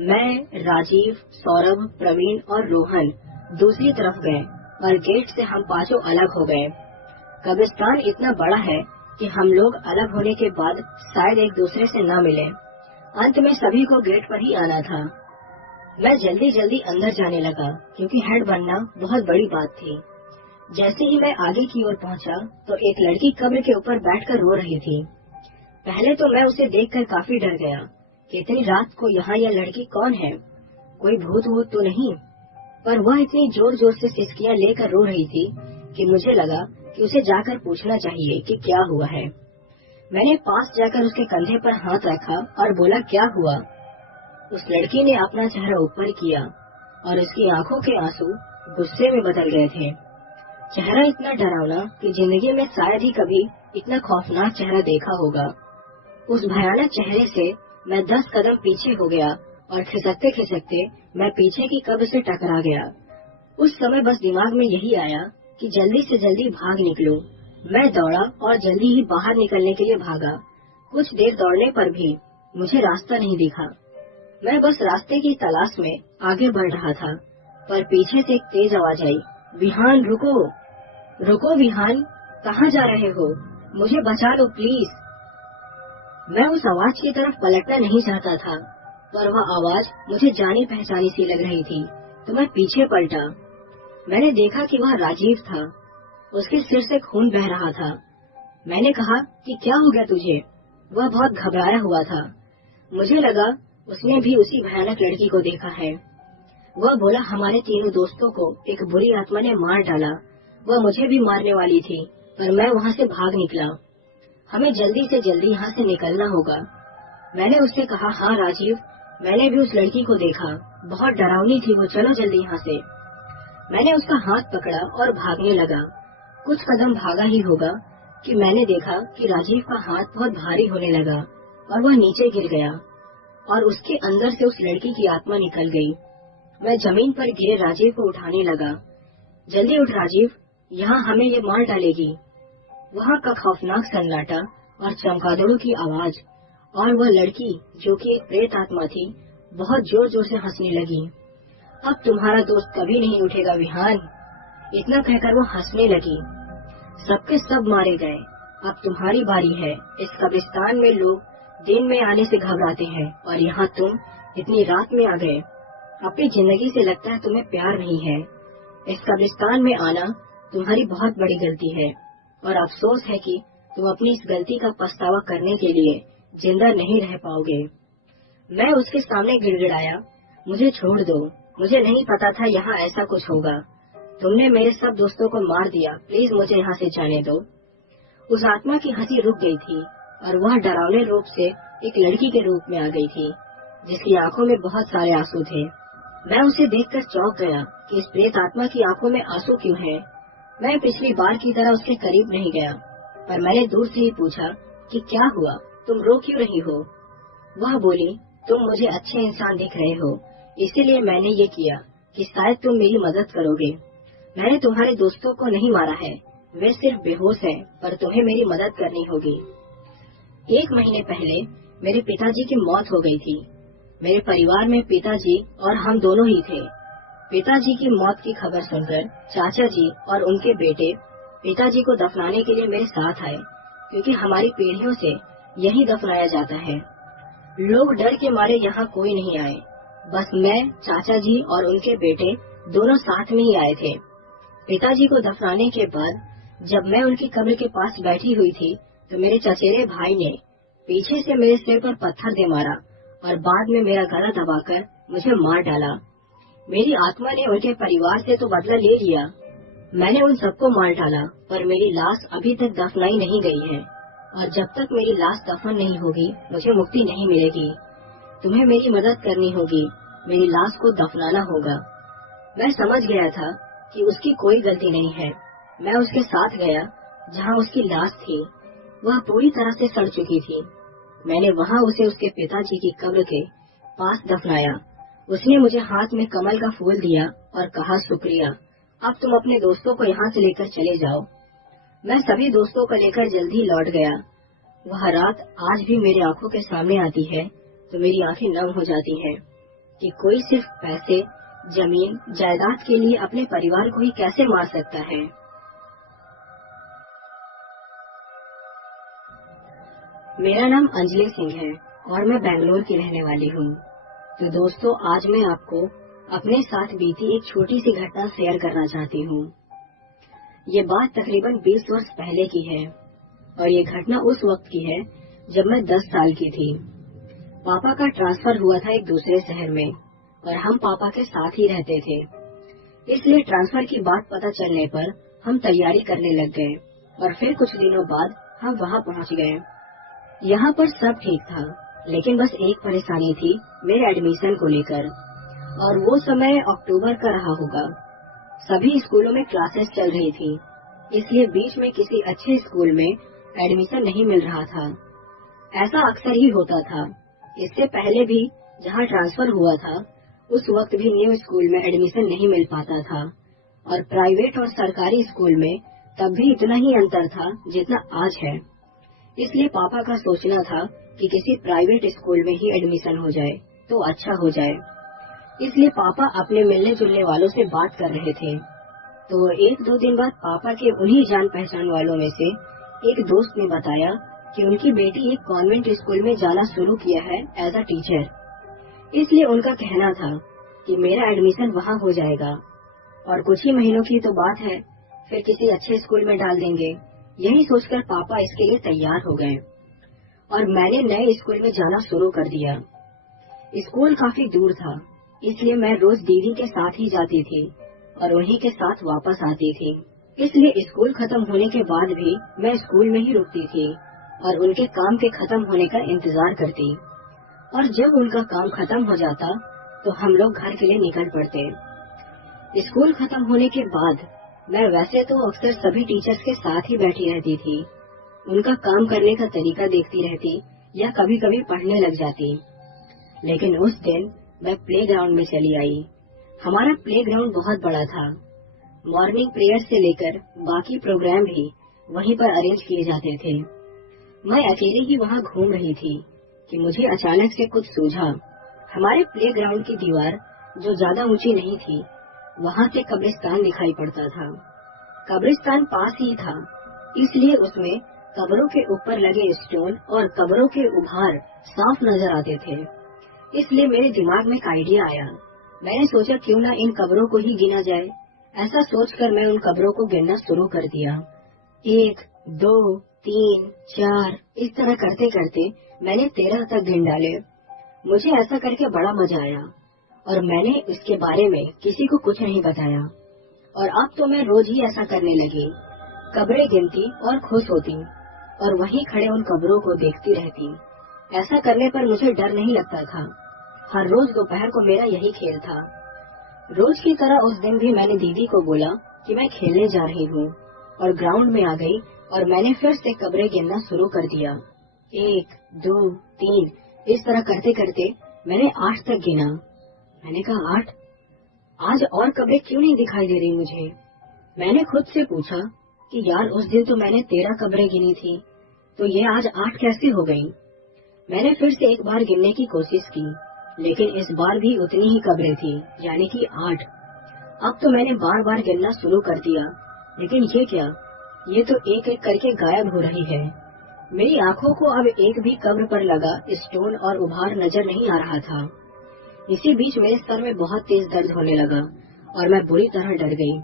मैं, राजीव, सौरभ, प्रवीण और रोहन दूसरी तरफ गए और गेट से हम पांचों अलग हो गए। कब्रिस्तान इतना बड़ा है कि हम लोग अलग होने के बाद शायद एक दूसरे से न मिले। अंत में सभी को गेट पर ही आना था। मैं जल्दी जल्दी अंदर जाने लगा, क्योंकि हेड बनना बहुत बड़ी बात थी। जैसे ही मैं आगे की ओर पहुंचा तो एक लड़की कब्र के ऊपर बैठकर रो रही थी। पहले तो मैं उसे देखकर काफी डर गया कि इतनी रात को यहाँ यह लड़की कौन है, कोई भूत वूत तो नहीं। पर वह इतनी जोर जोर से सिसकियां लेकर रो रही थी कि मुझे लगा कि उसे जाकर पूछना चाहिए कि क्या हुआ है। मैंने पास जाकर उसके कंधे पर हाथ रखा और बोला, क्या हुआ? उस लड़की ने अपना चेहरा ऊपर किया और उसकी आंखों के आंसू गुस्से में बदल गए थे। चेहरा इतना डरावना कि जिंदगी में शायद ही कभी इतना खौफनाक चेहरा देखा होगा। उस भयानक चेहरे से मैं 10 कदम पीछे हो गया और खिसकते खिसकते मैं पीछे की कब्र से टकरा गया। उस समय बस दिमाग में यही आया कि जल्दी से जल्दी भाग निकलूं। मैं दौड़ा और जल्दी ही बाहर निकलने के लिए भागा। कुछ देर दौड़ने पर भी मुझे रास्ता नहीं दिखा। मैं बस रास्ते की तलाश में आगे बढ़ रहा था, पर पीछे से एक तेज आवाज आई, विहान रुको, रुको विहान, कहाँ जा रहे हो? मुझे बचा लो प्लीज। मैं उस आवाज की तरफ पलटना नहीं चाहता था, पर वह आवाज मुझे जानी पहचानी सी लग रही थी, तो मैं पीछे पलटा। मैंने देखा कि वह राजीव था। उसके सिर से खून बह रहा था। मैंने कहा कि क्या हो गया तुझे? वह बहुत घबराया हुआ था। मुझे लगा उसने भी उसी भयानक लड़की को देखा है। वह बोला, हमारे तीनों दोस्तों को एक बुरी आत्मा ने मार डाला। वह मुझे भी मारने वाली थी, पर मैं वहाँ से भाग निकला। हमें जल्दी से जल्दी यहाँ से निकलना होगा। मैंने उससे कहा, हाँ राजीव, मैंने भी उस लड़की को देखा, बहुत डरावनी थी वो, चलो जल्दी यहाँ से। मैंने उसका हाथ पकड़ा और भागने लगा। कुछ कदम भागा ही होगा कि मैंने देखा कि राजीव का हाथ बहुत भारी होने लगा और वह नीचे गिर गया और उसके अंदर से उस लड़की की आत्मा निकल गई। मैं जमीन पर गिरे राजीव को उठाने लगा। जल्दी उठ राजीव, यहाँ हमें ये मार डालेगी। वहाँ का खौफनाक सन्नाटा और चमगादड़ों की आवाज और वह लड़की जो कि एक प्रेत आत्मा थी बहुत जोर जोर से हंसने लगी। अब तुम्हारा दोस्त कभी नहीं उठेगा विहान, इतना कहकर वो हंसने लगी। सबके सब मारे गए, अब तुम्हारी बारी है। इस कब्रिस्तान में लोग दिन में आने से घबराते हैं और यहाँ तुम इतनी रात में आ गए। अपनी जिंदगी से लगता है तुम्हें प्यार नहीं है। इस कब्रिस्तान में आना तुम्हारी बहुत बड़ी गलती है और अफसोस है कि तुम अपनी इस गलती का पछतावा करने के लिए जिंदा नहीं रह पाओगे। मैं उसके सामने गिड़गिड़ाया, मुझे छोड़ दो, मुझे नहीं पता था यहाँ ऐसा कुछ होगा। तुमने मेरे सब दोस्तों को मार दिया, प्लीज मुझे यहाँ से जाने दो। उस आत्मा की हंसी रुक गई थी और वह डरावने रूप से एक लड़की के रूप में आ गई थी जिसकी आंखों में बहुत सारे आंसू थे। मैं उसे देखकर चौंक गया कि इस प्रेत आत्मा की आंखों में आंसू क्यों हैं। मैं पिछली बार की तरह उसके करीब नहीं गया, पर मैंने दूर से ही पूछा कि क्या हुआ, तुम रो क्यों रही हो। वह बोली, तुम मुझे अच्छे इंसान दिख रहे हो, इसीलिए मैंने ये किया कि शायद तुम मेरी मदद करोगे। मैंने तुम्हारे दोस्तों को नहीं मारा है, वे सिर्फ बेहोश हैं, पर तुम्हें मेरी मदद करनी होगी। 1 महीने पहले मेरे पिताजी की मौत हो गई थी। मेरे परिवार में पिताजी और हम दोनों ही थे। पिताजी की मौत की खबर सुनकर चाचा जी और उनके बेटे पिताजी को दफनाने के लिए मेरे साथ आए, क्योंकि हमारी पीढ़ियों से यही दफनाया जाता है। लोग डर के मारे यहाँ कोई नहीं आए, बस मैं, चाचा जी और उनके बेटे दोनों साथ में ही आए थे। पिताजी को दफनाने के बाद जब मैं उनकी कब्र के पास बैठी हुई थी तो मेरे चचेरे भाई ने पीछे से मेरे सिर पर पत्थर दे मारा और बाद में मेरा गला दबाकर मुझे मार डाला। मेरी आत्मा ने उनके परिवार से तो बदला ले लिया, मैंने उन सबको मार डाला, पर मेरी लाश अभी तक दफनाई नहीं गई है और जब तक मेरी लाश दफन नहीं होगी मुझे मुक्ति नहीं मिलेगी। तुम्हें मेरी मदद करनी होगी, मेरी लाश को दफनाना होगा। मैं समझ गया था कि उसकी कोई गलती नहीं है। मैं उसके साथ गया जहाँ उसकी लाश थी, वह पूरी तरह से सड़ चुकी थी। मैंने वहाँ उसे उसके पिताजी की कब्र के पास दफनाया। उसने मुझे हाथ में कमल का फूल दिया और कहा, शुक्रिया, अब तुम अपने दोस्तों को यहाँ से लेकर चले जाओ। मैं सभी दोस्तों को लेकर जल्दी लौट गया। वह रात आज भी मेरी आंखों के सामने आती है तो मेरी आंखें नम हो जाती हैं कि कोई सिर्फ पैसे, जमीन, जायदाद के लिए अपने परिवार को ही कैसे मार सकता है। मेरा नाम अंजलि सिंह है और मैं बेंगलोर की रहने वाली हूँ। तो दोस्तों, आज मैं आपको अपने साथ बीती एक छोटी सी घटना शेयर करना चाहती हूँ। ये बात तकरीबन 20 वर्ष पहले की है और ये घटना उस वक्त की है जब मैं 10 साल की थी। पापा का ट्रांसफर हुआ था एक दूसरे शहर में और हम पापा के साथ ही रहते थे, इसलिए ट्रांसफर की बात पता चलने पर हम तैयारी करने लग गए और फिर कुछ दिनों बाद हम वहाँ पहुँच गए। यहाँ पर सब ठीक था, लेकिन बस एक परेशानी थी मेरे एडमिशन को लेकर, और वो समय अक्टूबर का रहा होगा। सभी स्कूलों में क्लासेस चल रही थी, इसलिए बीच में किसी अच्छे स्कूल में एडमिशन नहीं मिल रहा था। ऐसा अक्सर ही होता था। इससे पहले भी जहाँ ट्रांसफर हुआ था उस वक्त भी न्यू स्कूल में एडमिशन नहीं मिल पाता था, और प्राइवेट और सरकारी स्कूल में तब भी इतना ही अंतर था जितना आज है। इसलिए पापा का सोचना था कि किसी प्राइवेट स्कूल में ही एडमिशन हो जाए तो अच्छा हो जाए। इसलिए पापा अपने मिलने जुलने वालों से बात कर रहे थे। तो 1-2 दिन बाद पापा के उन्हीं जान पहचान वालों में से एक दोस्त ने बताया कि उनकी बेटी एक कॉन्वेंट स्कूल में जाना शुरू किया है एज अ टीचर। इसलिए उनका कहना था कि मेरा एडमिशन वहाँ हो जाएगा और कुछ ही महीनों की तो बात है, फिर किसी अच्छे स्कूल में डाल देंगे। यही सोचकर पापा इसके लिए तैयार हो गए और मैंने नए स्कूल में जाना शुरू कर दिया। स्कूल काफी दूर था, इसलिए मैं रोज दीदी के साथ ही जाती थी और उन्हीं के साथ वापस आती थी। इसलिए स्कूल खत्म होने के बाद भी मैं स्कूल में ही रुकती थी और उनके काम के खत्म होने का इंतजार करती, और जब उनका काम खत्म हो जाता तो हम लोग घर के लिए निकल पड़ते। स्कूल खत्म होने के बाद मैं वैसे तो अक्सर सभी टीचर्स के साथ ही बैठी रहती थी, उनका काम करने का तरीका देखती रहती या कभी कभी पढ़ने लग जाती। लेकिन उस दिन मैं प्लेग्राउंड में चली आई। हमारा प्लेग्राउंड बहुत बड़ा था। मॉर्निंग प्रेयर से लेकर बाकी प्रोग्राम भी वहीं पर अरेंज किए जाते थे। मैं अकेले ही वहाँ घूम रही थी कि मुझे अचानक से कुछ सूझा। हमारे प्लेग्राउंड की दीवार, जो ज्यादा ऊंची नहीं थी, वहाँ से कब्रिस्तान दिखाई पड़ता था। कब्रिस्तान पास ही था, इसलिए उसमें कब्रों के ऊपर लगे स्टोन और कब्रों के उभार साफ नजर आते थे। इसलिए मेरे दिमाग में एक आइडिया आया। मैंने सोचा क्यों ना इन कब्रों को ही गिना जाए। ऐसा सोचकर मैं उन कब्रों को गिनना शुरू कर दिया। 1, 2, 3, 4 इस तरह करते करते मैंने 13 तक गिन डाले। मुझे ऐसा करके बड़ा मजा आया और मैंने इसके बारे में किसी को कुछ नहीं बताया। और अब तो मैं रोज ही ऐसा करने लगी। कब्रें गिनती और खुश होती और वहीं खड़े उन कब्रों को देखती रहती। ऐसा करने पर मुझे डर नहीं लगता था। हर रोज दोपहर को मेरा यही खेल था। रोज की तरह उस दिन भी मैंने दीदी को बोला कि मैं खेलने जा रही हूँ और ग्राउंड में आ गई और मैंने फिर से कब्रें गिनना शुरू कर दिया। 1, 2, 3 इस तरह करते करते मैंने 8 तक गिना। मैंने कहा 8? आज और कब्रें क्यों नहीं दिखाई दे रही मुझे? मैंने खुद से पूछा कि यार उस दिन तो मैंने 13 कब्रें गिनी थी, तो ये आज 8 कैसे हो गई? मैंने फिर से एक बार गिनने की कोशिश की, लेकिन इस बार भी उतनी ही कब्रें थी, यानी कि 8। अब तो मैंने बार बार गिनना शुरू कर दिया, लेकिन ये क्या? ये तो एक एक करके गायब हो रही है। मेरी आंखों को अब एक भी कब्र पर लगा स्टोन और उभार नजर नहीं आ रहा था। इसी बीच मेरे सर में बहुत तेज दर्द होने लगा और मैं बुरी तरह डर गई।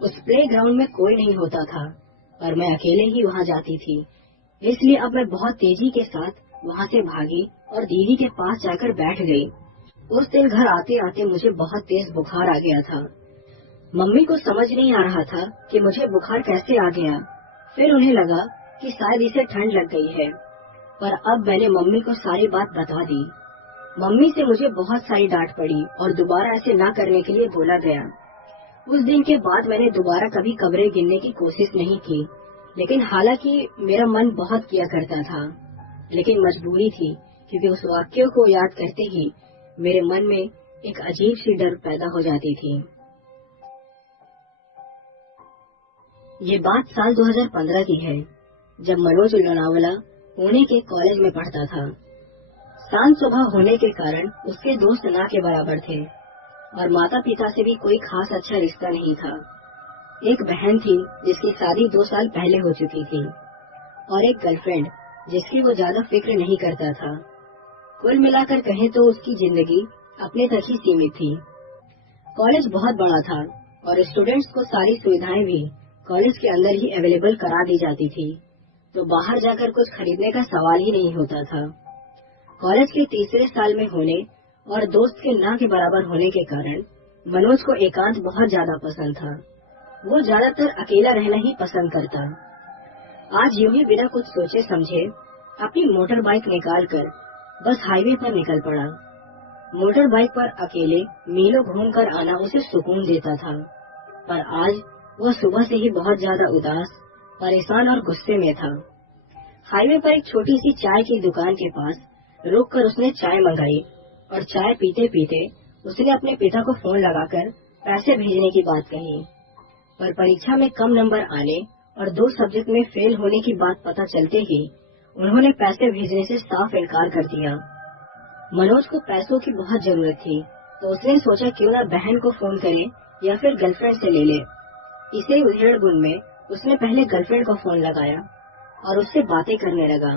उस प्ले ग्राउंड में कोई नहीं होता था और मैं अकेले ही वहाँ जाती थी, इसलिए अब मैं बहुत तेजी के साथ वहाँ से भागी और दीदी के पास जाकर बैठ गई। उस दिन घर आते आते मुझे बहुत तेज बुखार आ गया था। मम्मी को समझ नहीं आ रहा था कि मुझे बुखार कैसे आ गया। फिर उन्हें लगा कि शायद इसे ठंड लग गई है, पर अब मैंने मम्मी को सारी बात बता दी। मम्मी से मुझे बहुत सारी डांट पड़ी और दोबारा ऐसे ना करने के लिए बोला गया। उस दिन के बाद मैंने दोबारा कभी कब्रें गिनने की कोशिश नहीं की, लेकिन हालांकि मेरा मन बहुत किया करता था, लेकिन मजबूरी थी, क्योंकि उस वाक्य को याद करते ही मेरे मन में एक अजीब सी डर पैदा हो जाती थी। ये बात साल 2015 की है, जब मनोज लोनावला पुणे के कॉलेज में पढ़ता था। शांत स्वभाव होने के कारण उसके दोस्त ना के बराबर थे और माता पिता से भी कोई खास अच्छा रिश्ता नहीं था। एक बहन थी जिसकी शादी 2 साल पहले हो चुकी थी और एक गर्लफ्रेंड जिसकी वो ज्यादा फिक्र नहीं करता था। कुल मिलाकर कहें तो उसकी जिंदगी अपने तक ही सीमित थी। कॉलेज बहुत बड़ा था और स्टूडेंट्स को सारी सुविधाएं भी कॉलेज के अंदर ही अवेलेबल करा दी जाती थी, तो बाहर जाकर कुछ खरीदने का सवाल ही नहीं होता था। कॉलेज के तीसरे साल में होने और दोस्त के ना के बराबर होने के कारण मनोज को एकांत बहुत ज्यादा पसंद था। वो ज्यादातर अकेला रहना ही पसंद करता। आज यूं ही बिना कुछ सोचे समझे अपनी मोटर बाइक निकालकर बस हाईवे पर निकल पड़ा। मोटर बाइक पर अकेले मीलों घूमकर आना उसे सुकून देता था, पर आज वह सुबह से ही बहुत ज्यादा उदास, परेशान और गुस्से में था। हाईवे पर एक छोटी सी चाय की दुकान के पास रुककर उसने चाय मंगाई और चाय पीते पीते उसने अपने पिता को फोन लगाकर पैसे भेजने की बात कही, पर परीक्षा में कम नंबर आने और 2 सब्जेक्ट में फेल होने की बात पता चलते ही उन्होंने पैसे भेजने से साफ इनकार कर दिया। मनोज को पैसों की बहुत जरूरत थी, तो उसने सोचा क्यों ना बहन को फोन करे या फिर गर्लफ्रेंड से ले ले। इसे उधेड़ बुन में उसने पहले गर्लफ्रेंड को फोन लगाया और उससे बातें करने लगा,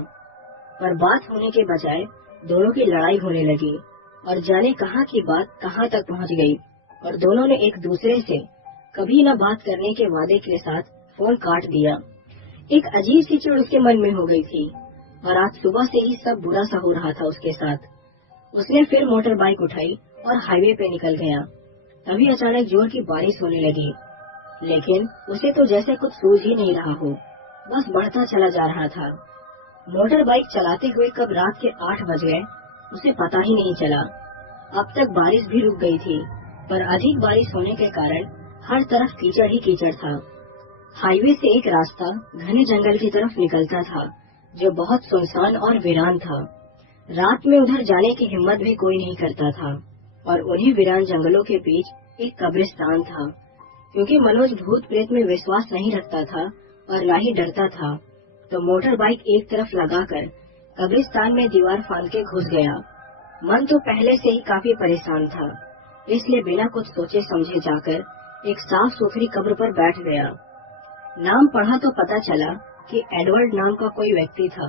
पर बात होने के बजाय दोनों की लड़ाई होने लगी और जाने कहाँ की बात कहाँ तक पहुँच गई और दोनों ने एक दूसरे से कभी न बात करने के वादे के साथ फोन काट दिया। एक अजीब सी चिढ़ उसके मन में हो गई थी और आज सुबह से ही सब बुरा सा हो रहा था उसके साथ। उसने फिर मोटर बाइक उठाई और हाईवे पे निकल गया। तभी अचानक जोर की बारिश होने लगी, लेकिन उसे तो जैसे कुछ सूझ ही नहीं रहा हो, बस बढ़ता चला जा रहा था। मोटर बाइक चलाते हुए कब रात के 8 बज गए उसे पता ही नहीं चला। अब तक बारिश भी रुक गई थी, पर अधिक बारिश होने के कारण हर तरफ कीचड़ ही कीचड़ था। हाईवे से एक रास्ता घने जंगल की तरफ निकलता था, जो बहुत सुनसान और वीरान था। रात में उधर जाने की हिम्मत भी कोई नहीं करता था और उन्हीं वीरान जंगलों के बीच एक कब्रिस्तान था। क्योंकि मनोज भूत प्रेत में विश्वास नहीं रखता था और न ही डरता था, तो मोटर बाइक एक तरफ लगाकर कब्रिस्तान में दीवार फांद के घुस गया। मन तो पहले से ही काफी परेशान था, इसलिए बिना कुछ सोचे समझे जाकर एक साफ सुथरी कब्र पर बैठ गया। नाम पढ़ा तो पता चला कि एडवर्ड नाम का कोई व्यक्ति था।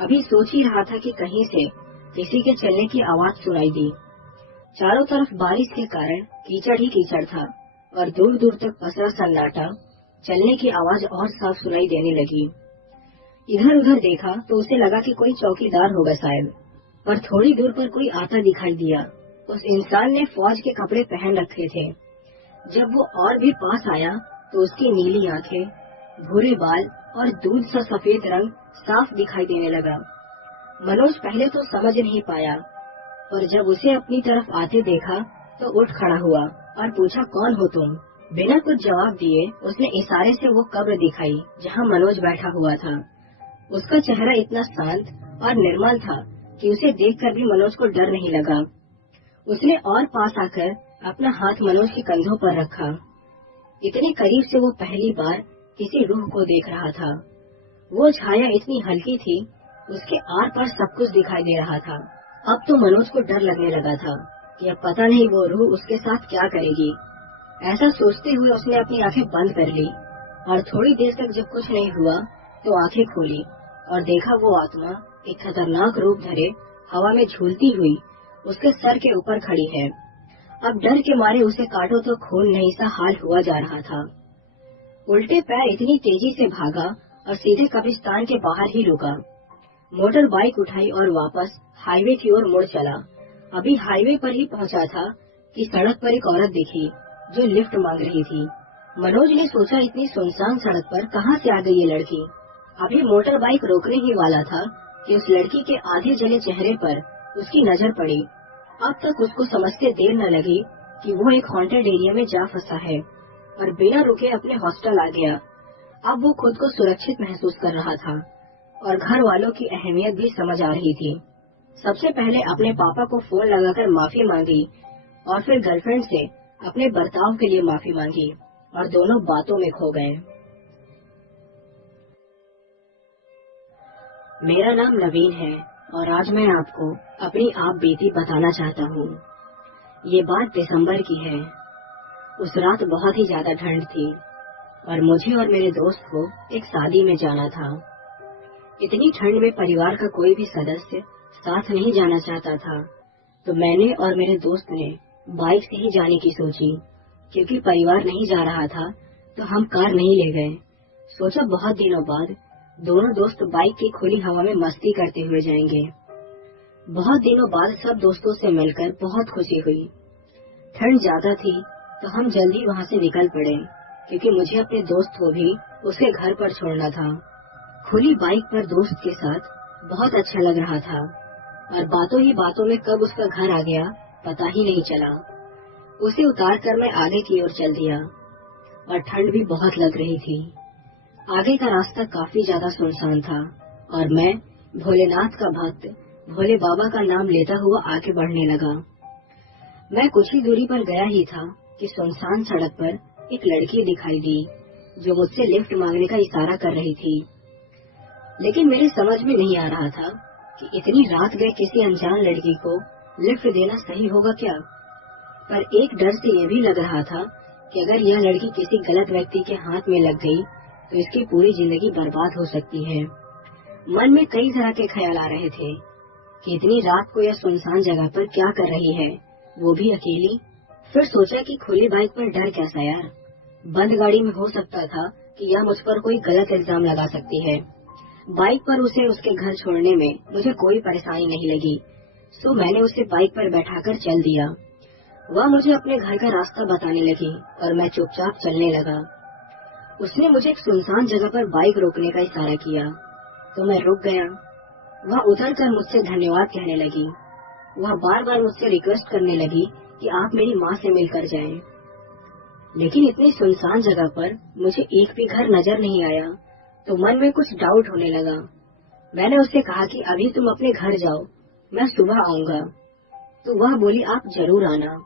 अभी सोच ही रहा था कि कहीं से किसी के चलने की आवाज सुनाई दी। चारों तरफ बारिश के कारण कीचड़ ही कीचड़ था और दूर दूर तक पसरा सन्नाटा। चलने की आवाज और साफ सुनाई देने लगी। इधर उधर देखा तो उसे लगा कि कोई चौकीदार होगा शायद, पर थोड़ी दूर पर कोई आता दिखाई दिया। उस इंसान ने फौज के कपड़े पहन रखे थे। जब वो और भी पास आया तो उसकी नीली आंखें, भूरे बाल और दूध सा सफेद रंग साफ दिखाई देने लगा। मनोज पहले तो समझ नहीं पाया, और जब उसे अपनी तरफ आते देखा तो उठ खड़ा हुआ और पूछा, कौन हो तुम? बिना कुछ जवाब दिए उसने इशारे से वो कब्र दिखाई जहाँ मनोज बैठा हुआ था। उसका चेहरा इतना शांत और निर्मल था कि उसे देखकर भी मनोज को डर नहीं लगा। उसने और पास आकर अपना हाथ मनोज के कंधों पर रखा। इतने करीब से वो पहली बार किसी रूह को देख रहा था। वो छाया इतनी हल्की थी, उसके आर पार सब कुछ दिखाई दे रहा था। अब तो मनोज को डर लगने लगा था कि अब पता नहीं वो रूह उसके साथ क्या करेगी। ऐसा सोचते हुए उसने अपनी आंखें बंद कर ली और थोड़ी देर तक जब कुछ नहीं हुआ तो आंखें खोली और देखा वो आत्मा एक खतरनाक रूप धरे हवा में झूलती हुई उसके सर के ऊपर खड़ी है। अब डर के मारे उसे काटो तो खून नहीं सा हाल हुआ जा रहा था। उल्टे पैर इतनी तेजी से भागा और सीधे कब्रिस्तान के बाहर ही रुका। मोटर बाइक उठाई और वापस हाईवे की ओर मुड़ चला। अभी हाईवे पर ही पहुंचा था कि सड़क पर एक औरत दिखी जो लिफ्ट मांग रही थी। मनोज ने सोचा, इतनी सुनसान सड़क पर कहां से आ गई ये लड़की। अभी मोटर बाइक रोकने ही वाला था कि उस लड़की के आधे जले चेहरे पर उसकी नजर पड़ी। अब तक उसको समझते देर न लगी कि वो एक हॉन्टेड एरिया में जा फंसा है और बिना रुके अपने हॉस्टल आ गया। अब वो खुद को सुरक्षित महसूस कर रहा था और घर वालों की अहमियत भी समझ आ रही थी। सबसे पहले अपने पापा को फोन लगाकर माफी मांगी और फिर गर्लफ्रेंड से अपने बर्ताव के लिए माफी मांगी और दोनों बातों में खो गए। मेरा नाम नवीन है और आज मैं आपको अपनी आप बीती बताना चाहता हूँ। ये बात दिसंबर की है। उस रात बहुत ही ज्यादा ठंड थी और मुझे और मेरे दोस्त को एक शादी में जाना था। इतनी ठंड में परिवार का कोई भी सदस्य साथ नहीं जाना चाहता था, तो मैंने और मेरे दोस्त ने बाइक से ही जाने की सोची। क्योंकि परिवार नहीं जा रहा था तो हम कार नहीं ले गए। सोचा बहुत दिनों बाद दोनों दोस्त बाइक की खुली हवा में मस्ती करते हुए जाएंगे। बहुत दिनों बाद सब दोस्तों से मिलकर बहुत खुशी हुई। ठंड ज्यादा थी तो हम जल्दी वहाँ से निकल पड़े, क्योंकि मुझे अपने दोस्त को भी उसके घर पर छोड़ना था। खुली बाइक पर दोस्त के साथ बहुत अच्छा लग रहा था और बातों ही बातों में कब उसका घर आ गया पता ही नहीं चला। उसे उतार कर मैं आगे की ओर चल दिया और ठंड भी बहुत लग रही थी। आगे का रास्ता काफी ज्यादा सुनसान था और मैं भोलेनाथ का भक्त भोले बाबा का नाम लेता हुआ आगे बढ़ने लगा। मैं कुछ ही दूरी पर गया ही था कि सुनसान सड़क पर एक लड़की दिखाई दी जो मुझसे लिफ्ट मांगने का इशारा कर रही थी। लेकिन मेरे समझ में नहीं आ रहा था कि इतनी रात गए किसी अनजान लड़की को लिफ्ट देना सही होगा क्या। पर एक डर से ये भी लग रहा था कि अगर यह लड़की किसी गलत व्यक्ति के हाथ में लग गई तो इसकी पूरी जिंदगी बर्बाद हो सकती है। मन में कई तरह के ख्याल आ रहे थे कि इतनी रात को यह सुनसान जगह पर क्या कर रही है, वो भी अकेली। फिर सोचा कि खुली बाइक पर डर कैसा यार, बंद गाड़ी में हो सकता था कि यह मुझ पर कोई गलत इल्जाम लगा सकती है। बाइक पर उसे उसके घर छोड़ने में मुझे कोई परेशानी नहीं लगी, सो मैंने उसे बाइक पर बैठाकर चल दिया। वह मुझे अपने घर का रास्ता बताने लगी और मैं चुपचाप चलने लगा। उसने मुझे एक सुनसान जगह पर बाइक रोकने का इशारा किया तो मैं रुक गया। वह उतर कर मुझसे धन्यवाद कहने लगी। वह बार बार मुझसे रिक्वेस्ट करने लगी कि आप मेरी माँ से मिलकर जाएं। लेकिन इतनी सुनसान जगह पर मुझे एक भी घर नजर नहीं आया, तो मन में कुछ डाउट होने लगा। मैंने उससे कहा कि अभी तुम अपने घर जाओ, मैं सुबह आऊंगा। तो वह बोली, आप जरूर आना।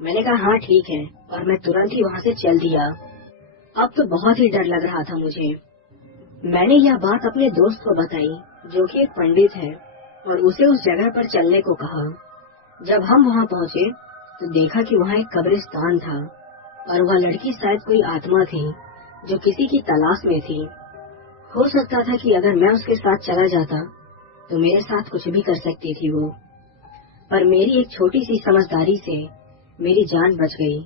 मैंने कहा हाँ ठीक है, और मैं तुरंत ही वहाँ से चल दिया। अब तो बहुत ही डर लग रहा था मुझे। मैंने यह बात अपने दोस्त को बताई, जो कि एक पंडित है, और उसे उस जगह पर चलने को कहा। जब हम वहाँ पहुँचे तो देखा कि वहाँ एक कब्रिस्तान था, और वह लड़की शायद कोई आत्मा थी जो किसी की तलाश में थी। हो सकता था कि अगर मैं उसके साथ चला जाता तो मेरे साथ कुछ भी कर सकती थी वो, पर मेरी एक छोटी सी समझदारी से मेरी जान बच गई,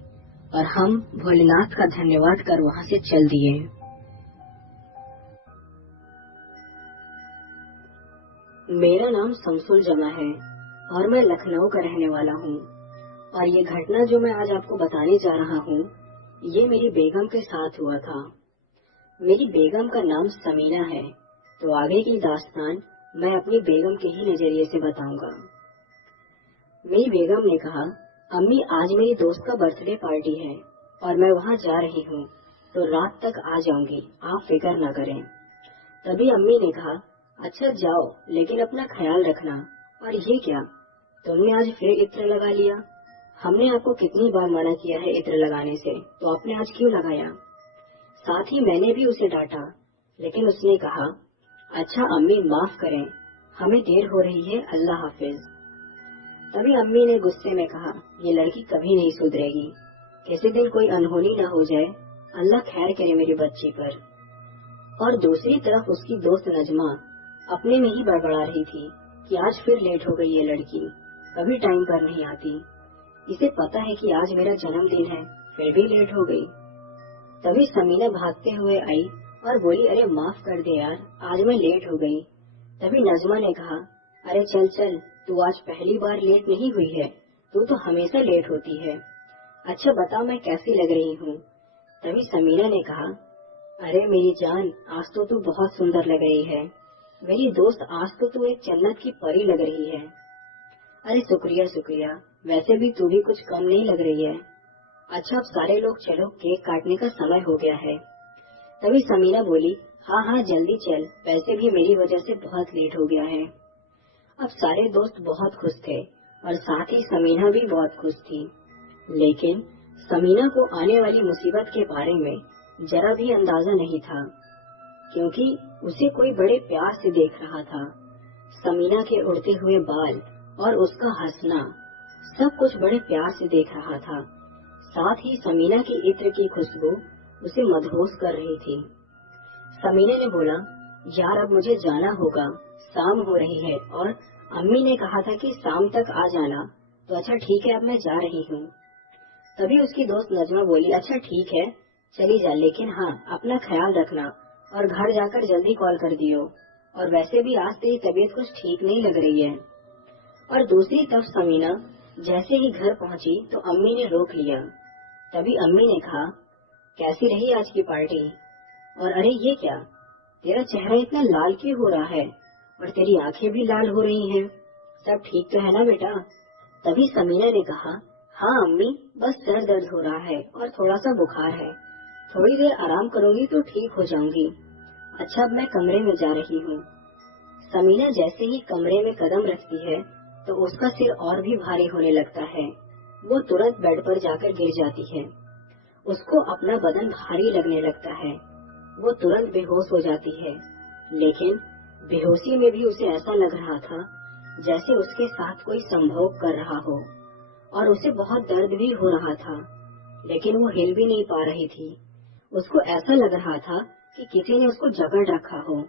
और हम भोलेनाथ का धन्यवाद कर वहाँ से चल दिए। मेरा नाम शमसुल जमा है और मैं लखनऊ का रहने वाला हूँ। और ये घटना जो मैं आज आपको बताने जा रहा हूँ, ये मेरी बेगम के साथ हुआ था। मेरी बेगम का नाम समीना है, तो आगे की दास्तान मैं अपनी बेगम के ही नजरिए से बताऊंगा। मेरी बेगम ने कहा, अम्मी आज मेरी दोस्त का बर्थडे पार्टी है और मैं वहाँ जा रही हूँ, तो रात तक आ जाऊंगी, आप फिक्र न करें। तभी अम्मी ने कहा, अच्छा जाओ, लेकिन अपना ख्याल रखना। और ये क्या, तुमने आज फिर इत्र लगा लिया? हमने आपको कितनी बार मना किया है इत्र लगाने से, तो आपने आज क्यों लगाया? साथ ही मैंने भी उसे डांटा, लेकिन उसने कहा, अच्छा अम्मी माफ करें, हमें देर हो रही है, अल्लाह हाफिज। तभी अम्मी ने गुस्से में कहा, ये लड़की कभी नहीं सुधरेगी, किसी दिन कोई अनहोनी न हो जाए, अल्लाह खैर करे मेरी बच्ची पर। और दूसरी तरफ उसकी दोस्त नजमा अपने में ही बड़बड़ा रही थी कि आज फिर लेट हो गई ये लड़की, कभी टाइम पर नहीं आती, इसे पता है कि आज मेरा जन्मदिन है, फिर भी लेट हो गई। तभी समीना भागते हुए आई और बोली, अरे माफ कर दे यार, आज मैं लेट हो गई। तभी नजमा ने कहा, अरे चल चल, तू आज पहली बार लेट नहीं हुई है, तू तो हमेशा लेट होती है। अच्छा बता मैं कैसी लग रही हूँ? तभी समीना ने कहा, अरे मेरी जान, आज तो तू बहुत सुंदर लग रही है, मेरी दोस्त, आज तो तू एक जन्नत की परी लग रही है। अरे शुक्रिया शुक्रिया, वैसे भी तू भी कुछ कम नहीं लग रही है। अच्छा अब सारे लोग चलो, केक काटने का समय हो गया है। तभी समीना बोली, हाँ हाँ जल्दी चल, वैसे भी मेरी वजह से बहुत लेट हो गया है। अब सारे दोस्त बहुत खुश थे और साथ ही समीना भी बहुत खुश थी, लेकिन समीना को आने वाली मुसीबत के बारे में जरा भी अंदाजा नहीं था, क्योंकि उसे कोई बड़े प्यार से देख रहा था। समीना के उड़ते हुए बाल और उसका हंसना, सब कुछ बड़े प्यार से देख रहा था। साथ ही समीना की इत्र की खुशबू उसे मदहोश कर रही थी। समीना ने बोला, यार अब मुझे जाना होगा, शाम हो रही है और अम्मी ने कहा था कि शाम तक आ जाना, तो अच्छा ठीक है अब मैं जा रही हूँ। तभी उसकी दोस्त नजमा बोली, अच्छा ठीक है चली जा, लेकिन हाँ अपना ख्याल रखना और घर जाकर जल्दी कॉल कर दियो, और वैसे भी आज तेरी तबीयत कुछ ठीक नहीं लग रही है। और दूसरी तरफ समीना जैसे ही घर पहुंची तो अम्मी ने रोक लिया। तभी अम्मी ने कहा, कैसी रही आज की पार्टी? और अरे ये क्या, तेरा चेहरा इतना लाल क्यों हो रहा है, और तेरी आंखें भी लाल हो रही हैं, सब ठीक तो है ना बेटा? तभी समीना ने कहा, हाँ अम्मी, बस सर दर्द हो रहा है और थोड़ा सा बुखार है, थोड़ी देर आराम करूंगी तो ठीक हो जाऊंगी। अच्छा अब मैं कमरे में जा रही हूँ। समीना जैसे ही कमरे में कदम रखती है तो उसका सिर और भी भारी होने लगता है, वो तुरंत बेड पर जाकर गिर जाती है। उसको अपना बदन भारी लगने लगता है, वो तुरंत बेहोश हो जाती है। लेकिन बेहोशी में भी उसे ऐसा लग रहा था जैसे उसके साथ कोई संभोग कर रहा हो, और उसे बहुत दर्द भी हो रहा था, लेकिन वो हिल भी नहीं पा रही थी। उसको ऐसा लग रहा था कि किसी ने उसको जकड़ रखा हो।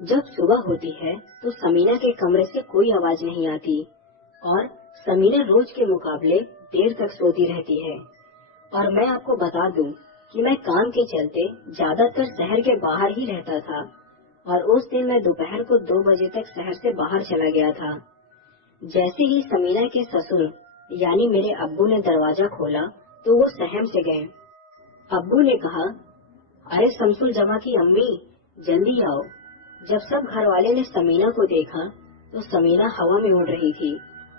जब सुबह होती है तो समीना के कमरे से कोई आवाज नहीं आती, और समीना रोज के मुकाबले देर तक सोती रहती है। और मैं आपको बता दूं कि मैं काम के चलते ज्यादातर शहर के बाहर ही रहता था, और उस दिन मैं दोपहर को 2 बजे तक शहर से बाहर चला गया था। जैसे ही समीना के ससुर यानी मेरे अब्बू ने दरवाजा खोला तो वो सहम से गए। अब्बू ने कहा, अरे शमसुल जमा की अम्मी, जल्दी आओ। जब सब घर वाले ने समीना को देखा तो समीना हवा में उड़ रही थी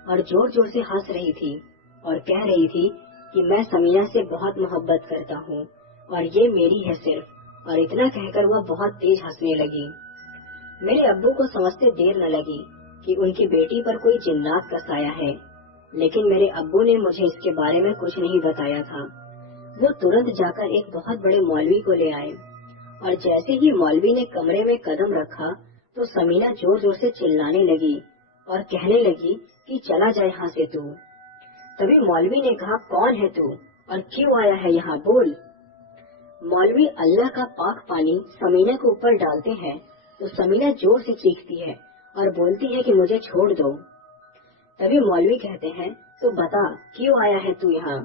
और जोर जोर से हंस रही थी और कह रही थी कि मैं समीना से बहुत मोहब्बत करता हूँ और ये मेरी है सिर्फ, और इतना कहकर वह बहुत तेज हंसने लगी। मेरे अब्बू को समझते देर न लगी कि उनकी बेटी पर कोई जिन्नात का साया है, लेकिन मेरे अब्बू ने मुझे इसके बारे में कुछ नहीं बताया था। वो तुरंत जाकर एक बहुत बड़े मौलवी को ले आए और जैसे ही मौलवी ने कमरे में कदम रखा तो समीना जोर जोर से चिल्लाने लगी और कहने लगी कि चला जाए यहाँ से तू। तभी मौलवी ने कहा, कौन है तू और क्यों आया है यहाँ, बोल। मौलवी अल्लाह का पाक पानी समीना के ऊपर डालते हैं तो समीना जोर से चीखती है और बोलती है कि मुझे छोड़ दो। तभी मौलवी कहते हैं, तो बता क्यों आया है तू यहाँ।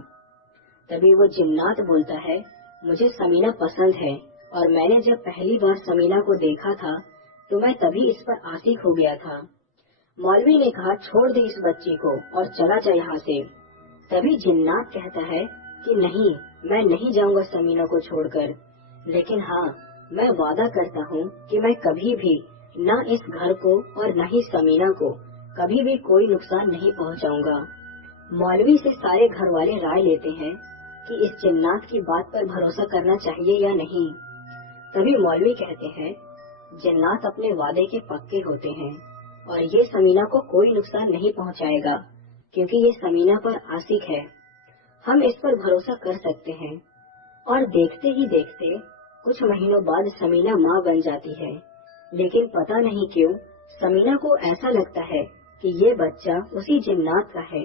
तभी वो जिन्नात बोलता है, मुझे समीना पसंद है और मैंने जब पहली बार समीना को देखा था तो मैं तभी इस पर आशिक हो गया था। मौलवी ने कहा, छोड़ दे इस बच्ची को और चला जा यहाँ से। तभी जिन्नात कहता है कि नहीं, मैं नहीं जाऊंगा समीना को छोड़कर, लेकिन हाँ, मैं वादा करता हूँ कि मैं कभी भी न इस घर को और न ही समीना को कभी भी कोई नुकसान नहीं पहुँचाऊंगा। मौलवी से सारे घर वाले राय लेते हैं कि इस जिन्नात की बात पर भरोसा करना चाहिए या नहीं। तभी मौलवी कहते हैं, जिन्नात अपने वादे के पक्के होते हैं और ये समीना को कोई नुकसान नहीं पहुंचाएगा क्योंकि ये समीना पर आशिक है। हम इस पर भरोसा कर सकते हैं। और देखते ही देखते कुछ महीनों बाद समीना माँ बन जाती है, लेकिन पता नहीं क्यों समीना को ऐसा लगता है कि ये बच्चा उसी जिन्नात का है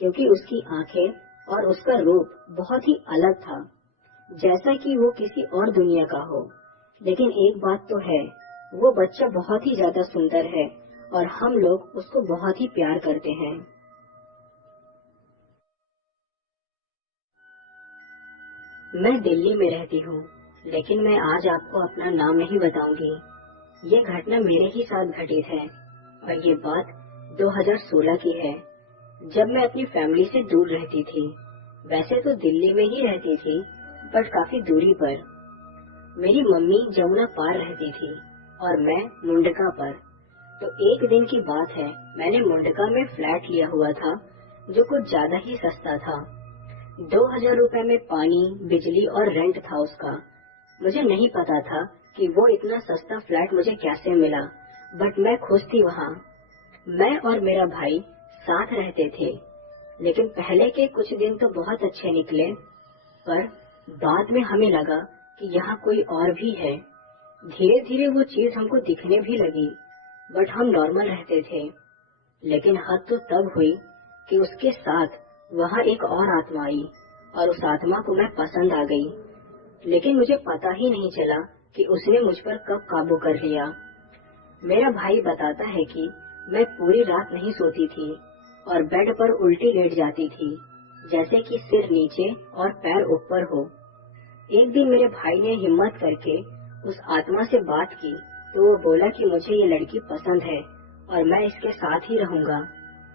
क्योंकि उसकी आंखें और उसका रूप बहुत ही अलग था, जैसा कि वो किसी और दुनिया का हो। लेकिन एक बात तो है, वो बच्चा बहुत ही ज्यादा सुंदर है और हम लोग उसको बहुत ही प्यार करते हैं। मैं दिल्ली में रहती हूँ, लेकिन मैं आज आपको अपना नाम नहीं बताऊंगी। ये घटना मेरे ही साथ घटित है और ये बात 2016 की है, जब मैं अपनी फैमिली से दूर रहती थी। वैसे तो दिल्ली में ही रहती थी, बट काफी दूरी पर। मेरी मम्मी जमुना पार रहती थी और मैं मुंडका पर। तो एक दिन की बात है, मैंने मुंडका में फ्लैट लिया हुआ था जो कुछ ज्यादा ही सस्ता था। 2000 रुपए में पानी, बिजली और रेंट था उसका। मुझे नहीं पता था कि वो इतना सस्ता फ्लैट मुझे कैसे मिला, बट मैं खुश थी वहाँ। मैं और मेरा भाई साथ रहते थे, लेकिन पहले के कुछ दिन तो बहुत अच्छे निकले, पर बाद में हमें लगा कि यहाँ कोई और भी है। धीरे धीरे वो चीज हमको दिखने भी लगी, बट हम नॉर्मल रहते थे। लेकिन हद तो तब हुई कि उसके साथ वहाँ एक और आत्मा आई और उस आत्मा को मैं पसंद आ गई। लेकिन मुझे पता ही नहीं चला कि उसने मुझ पर कब काबू कर लिया। मेरा भाई बताता है कि मैं पूरी रात नहीं सोती थी और बेड पर उल्टी लेट जाती थी, जैसे कि सिर नीचे और पैर ऊपर हो। एक दिन मेरे भाई ने हिम्मत करके उस आत्मा से बात की तो वो बोला कि मुझे ये लड़की पसंद है और मैं इसके साथ ही रहूंगा।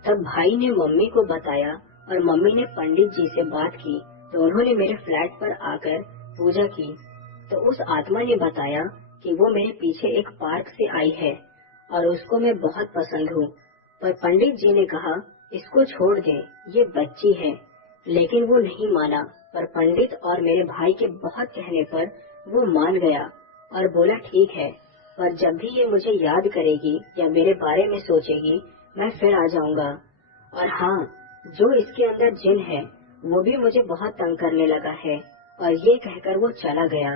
तब भाई ने मम्मी को बताया और मम्मी ने पंडित जी से बात की तो उन्होंने मेरे फ्लैट पर आकर पूजा की। तो उस आत्मा ने बताया कि वो मेरे पीछे एक पार्क से आई है और उसको मैं बहुत पसंद हूँ, पर पंडित जी ने कहा इसको छोड़ दे, ये बच्ची है। लेकिन वो नहीं माना, पर पंडित और मेरे भाई के बहुत कहने पर वो मान गया और बोला ठीक है, पर जब भी ये मुझे याद करेगी या मेरे बारे में सोचेगी मैं फिर आ जाऊंगा। और हाँ, जो इसके अंदर जिन है वो भी मुझे बहुत तंग करने लगा है। और ये कहकर वो चला गया।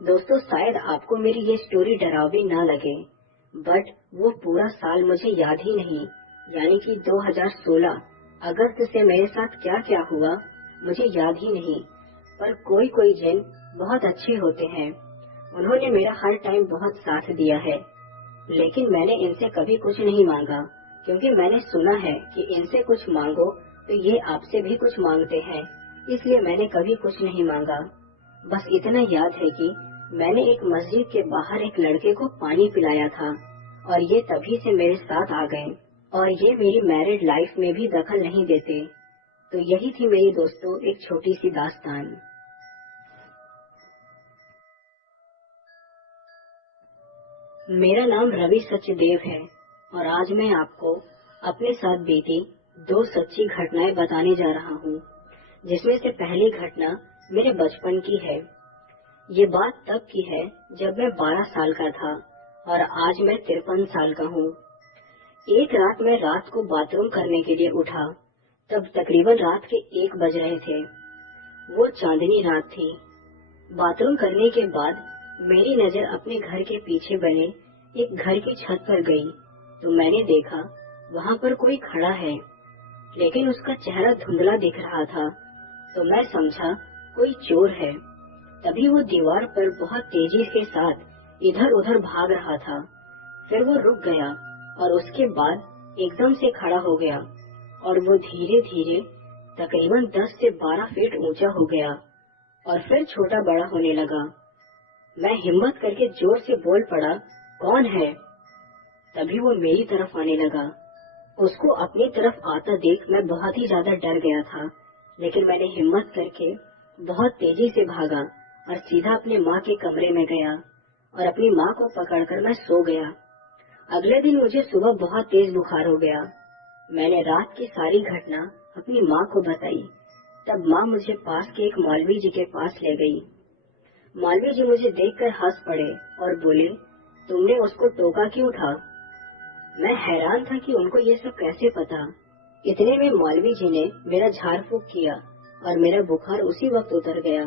दोस्तों, शायद आपको मेरी ये स्टोरी डरावनी ना लगे, बट वो पूरा साल मुझे याद ही नहीं, यानी कि 2016 अगस्त से मेरे साथ क्या क्या हुआ मुझे याद ही नहीं। पर कोई कोई जिन बहुत अच्छे होते हैं, उन्होंने मेरा हर टाइम बहुत साथ दिया है। लेकिन मैंने इनसे कभी कुछ नहीं मांगा, क्योंकि मैंने सुना है कि इनसे कुछ मांगो तो ये आपसे भी कुछ मांगते हैं, इसलिए मैंने कभी कुछ नहीं मांगा। बस इतना याद है कि मैंने एक मस्जिद के बाहर एक लड़के को पानी पिलाया था और ये तभी से मेरे साथ आ गए और ये मेरी मैरिड लाइफ में भी दखल नहीं देते। तो यही थी मेरी दोस्तों एक छोटी सी दास्तान। मेरा नाम रवि सचदेव है और आज मैं आपको अपने साथ बीती 2 सच्ची घटनाएं बताने जा रहा हूँ, जिसमें से पहली घटना मेरे बचपन की है। ये बात तब की है जब मैं 12 साल का था और आज मैं 53 साल का हूँ। एक रात मैं रात को बाथरूम करने के लिए उठा, तब तकरीबन रात के 1 बज रहे थे। वो चांदनी रात थी। बाथरूम करने के बाद मेरी नजर अपने घर के पीछे बने एक घर की छत पर गई, तो मैंने देखा वहाँ पर कोई खड़ा है, लेकिन उसका चेहरा धुंधला दिख रहा था, तो मैं समझा कोई चोर है। तभी वो दीवार पर बहुत तेजी के साथ इधर उधर भाग रहा था। फिर वो रुक गया और उसके बाद एकदम से खड़ा हो गया और वो धीरे धीरे तकरीबन 10 से 12 फीट ऊंचा हो गया और फिर छोटा बड़ा होने लगा। मैं हिम्मत करके जोर से बोल पड़ा, कौन है? तभी वो मेरी तरफ आने लगा। उसको अपनी तरफ आता देख मैं बहुत ही ज्यादा डर गया था, लेकिन मैंने हिम्मत करके बहुत तेजी से भागा और सीधा अपने माँ के कमरे में गया और अपनी माँ को पकड़कर मैं सो गया। अगले दिन मुझे सुबह बहुत तेज बुखार हो गया। मैंने रात की सारी घटना अपनी माँ को बताई। तब माँ मुझे पास के एक मौलवी जी के पास ले गई। मौलवी जी मुझे देखकर हंस पड़े और बोले, तुमने उसको टोका क्यों था? मैं हैरान था कि उनको ये सब कैसे पता। इतने में मौलवी जी ने मेरा झाड़ फूक किया और मेरा बुखार उसी वक्त उतर गया।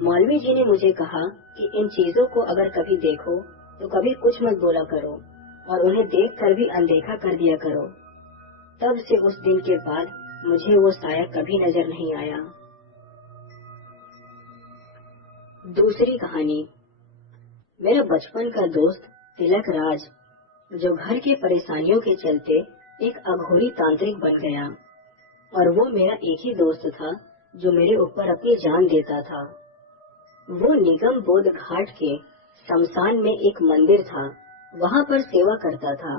मौलवी जी ने मुझे कहा कि इन चीजों को अगर कभी देखो तो कभी कुछ मत बोला करो और उन्हें देखकर भी अनदेखा कर दिया करो। तब से उस दिन के बाद मुझे वो साया कभी नजर नहीं आया। दूसरी कहानी। मेरा बचपन का दोस्त तिलक राज, जो घर के परेशानियों के चलते एक अघोरी तांत्रिक बन गया, और वो मेरा एक ही दोस्त था जो मेरे ऊपर अपनी जान देता था। वो निगम बोध घाट के शमशान में एक मंदिर था, वहाँ पर सेवा करता था।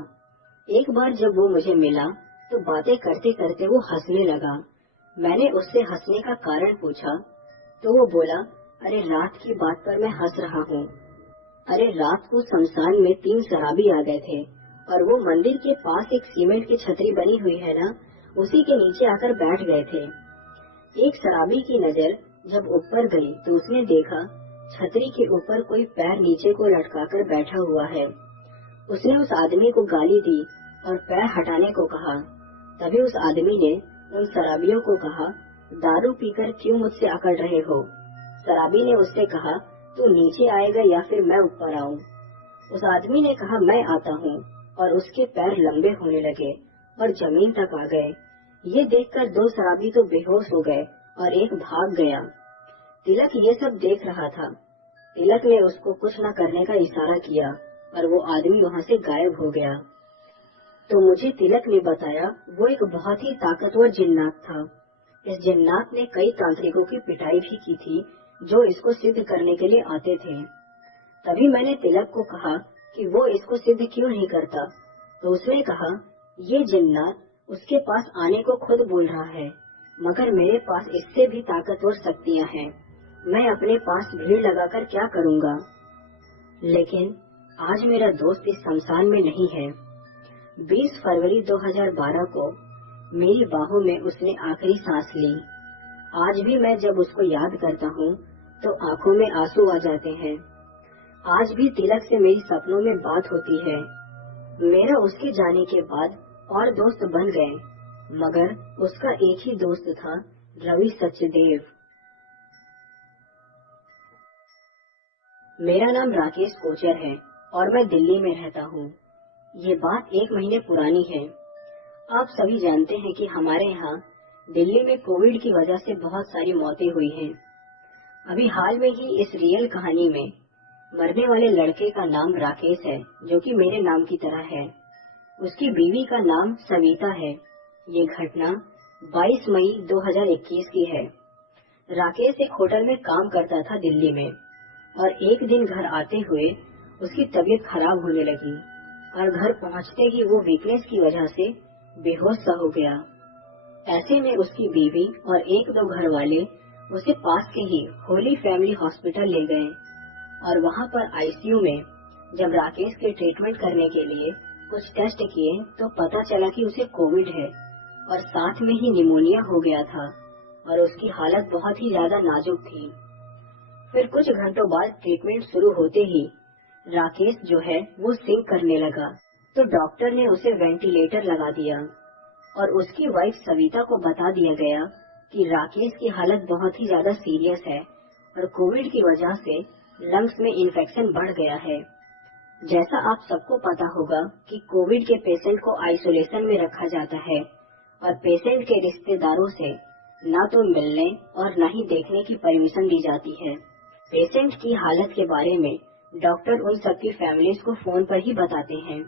एक बार जब वो मुझे मिला तो बातें करते करते वो हंसने लगा। मैंने उससे हंसने का कारण पूछा तो वो बोला, अरे रात की बात पर मैं हंस रहा हूँ। अरे रात को शमशान में 3 शराबी आ गए थे और वो मंदिर के पास एक सीमेंट की छतरी बनी हुई है ना, उसी के नीचे आकर बैठ गए थे। एक शराबी की नजर जब ऊपर गई तो उसने देखा छतरी के ऊपर कोई पैर नीचे को लटकाकर बैठा हुआ है। उसने उस आदमी को गाली दी और पैर हटाने को कहा। तभी उस आदमी ने उन शराबियों को कहा, दारू पीकर क्यों मुझसे अकड़ रहे हो? शराबी ने उससे कहा, तू नीचे आएगा या फिर मैं ऊपर आऊं? उस आदमी ने कहा, मैं आता हूँ, और उसके पैर लंबे होने लगे और जमीन तक आ गए। ये देखकर 2 शराबी तो बेहोश हो गए और एक भाग गया। तिलक ये सब देख रहा था। तिलक ने उसको कुछ न करने का इशारा किया और वो आदमी वहाँ से गायब हो गया। तो मुझे तिलक ने बताया वो एक बहुत ही ताकतवर जिन्नात था। इस जिन्नात ने कई तांत्रिकों की पिटाई भी की थी जो इसको सिद्ध करने के लिए आते थे। तभी मैंने तिलक को कहा कि वो इसको सिद्ध क्यों नहीं करता, तो उसने कहा, ये जिन्नात उसके पास आने को खुद बोल रहा है, मगर मेरे पास इससे भी ताकतवर शक्तियाँ हैं। मैं अपने पास भीड़ लगाकर क्या करूँगा? लेकिन आज मेरा दोस्त इस शमशान में नहीं है। 20 फरवरी 2012 को मेरी बाहों में उसने आखिरी सांस ली। आज भी मैं जब उसको याद करता हूँ तो आंखों में आंसू आ जाते हैं। आज भी तिलक से मेरी सपनों में बात होती है। मेरा उसके जाने के बाद और दोस्त बन गए, मगर उसका एक ही दोस्त था, रवि सचदेव। मेरा नाम राकेश कोचर है और मैं दिल्ली में रहता हूँ। ये बात 1 महीने पुरानी है। आप सभी जानते हैं कि हमारे यहाँ दिल्ली में कोविड की वजह से बहुत सारी मौतें हुई हैं। अभी हाल में ही इस रियल कहानी में मरने वाले लड़के का नाम राकेश है, जो कि मेरे नाम की तरह है। उसकी बीवी का नाम सविता है। ये घटना 22 मई 2021 की है। राकेश एक होटल में काम करता था दिल्ली में, और एक दिन घर आते हुए उसकी तबीयत खराब होने लगी और घर पहुंचते ही वो वीकनेस की वजह से बेहोश सा हो गया। ऐसे में उसकी बीवी और 1-2 घर वाले उसे पास के ही होली फैमिली हॉस्पिटल ले गए और वहां पर आईसीयू में जब राकेश के ट्रीटमेंट करने के लिए कुछ टेस्ट किए तो पता चला कि उसे कोविड है और साथ में ही निमोनिया हो गया था और उसकी हालत बहुत ही ज्यादा नाजुक थी। फिर कुछ घंटों बाद ट्रीटमेंट शुरू होते ही राकेश जो है वो सिंक करने लगा तो डॉक्टर ने उसे वेंटिलेटर लगा दिया और उसकी वाइफ सविता को बता दिया गया कि राकेश की हालत बहुत ही ज्यादा सीरियस है और कोविड की वजह से लंग्स में इन्फेक्शन बढ़ गया है। जैसा आप सबको पता होगा कि कोविड के पेशेंट को आइसोलेशन में रखा जाता है और पेशेंट के रिश्तेदारों से न तो मिलने और न ही देखने की परमिशन दी जाती है। पेशेंट की हालत के बारे में डॉक्टर उन सबकी फैमिलीज को फोन पर ही बताते हैं।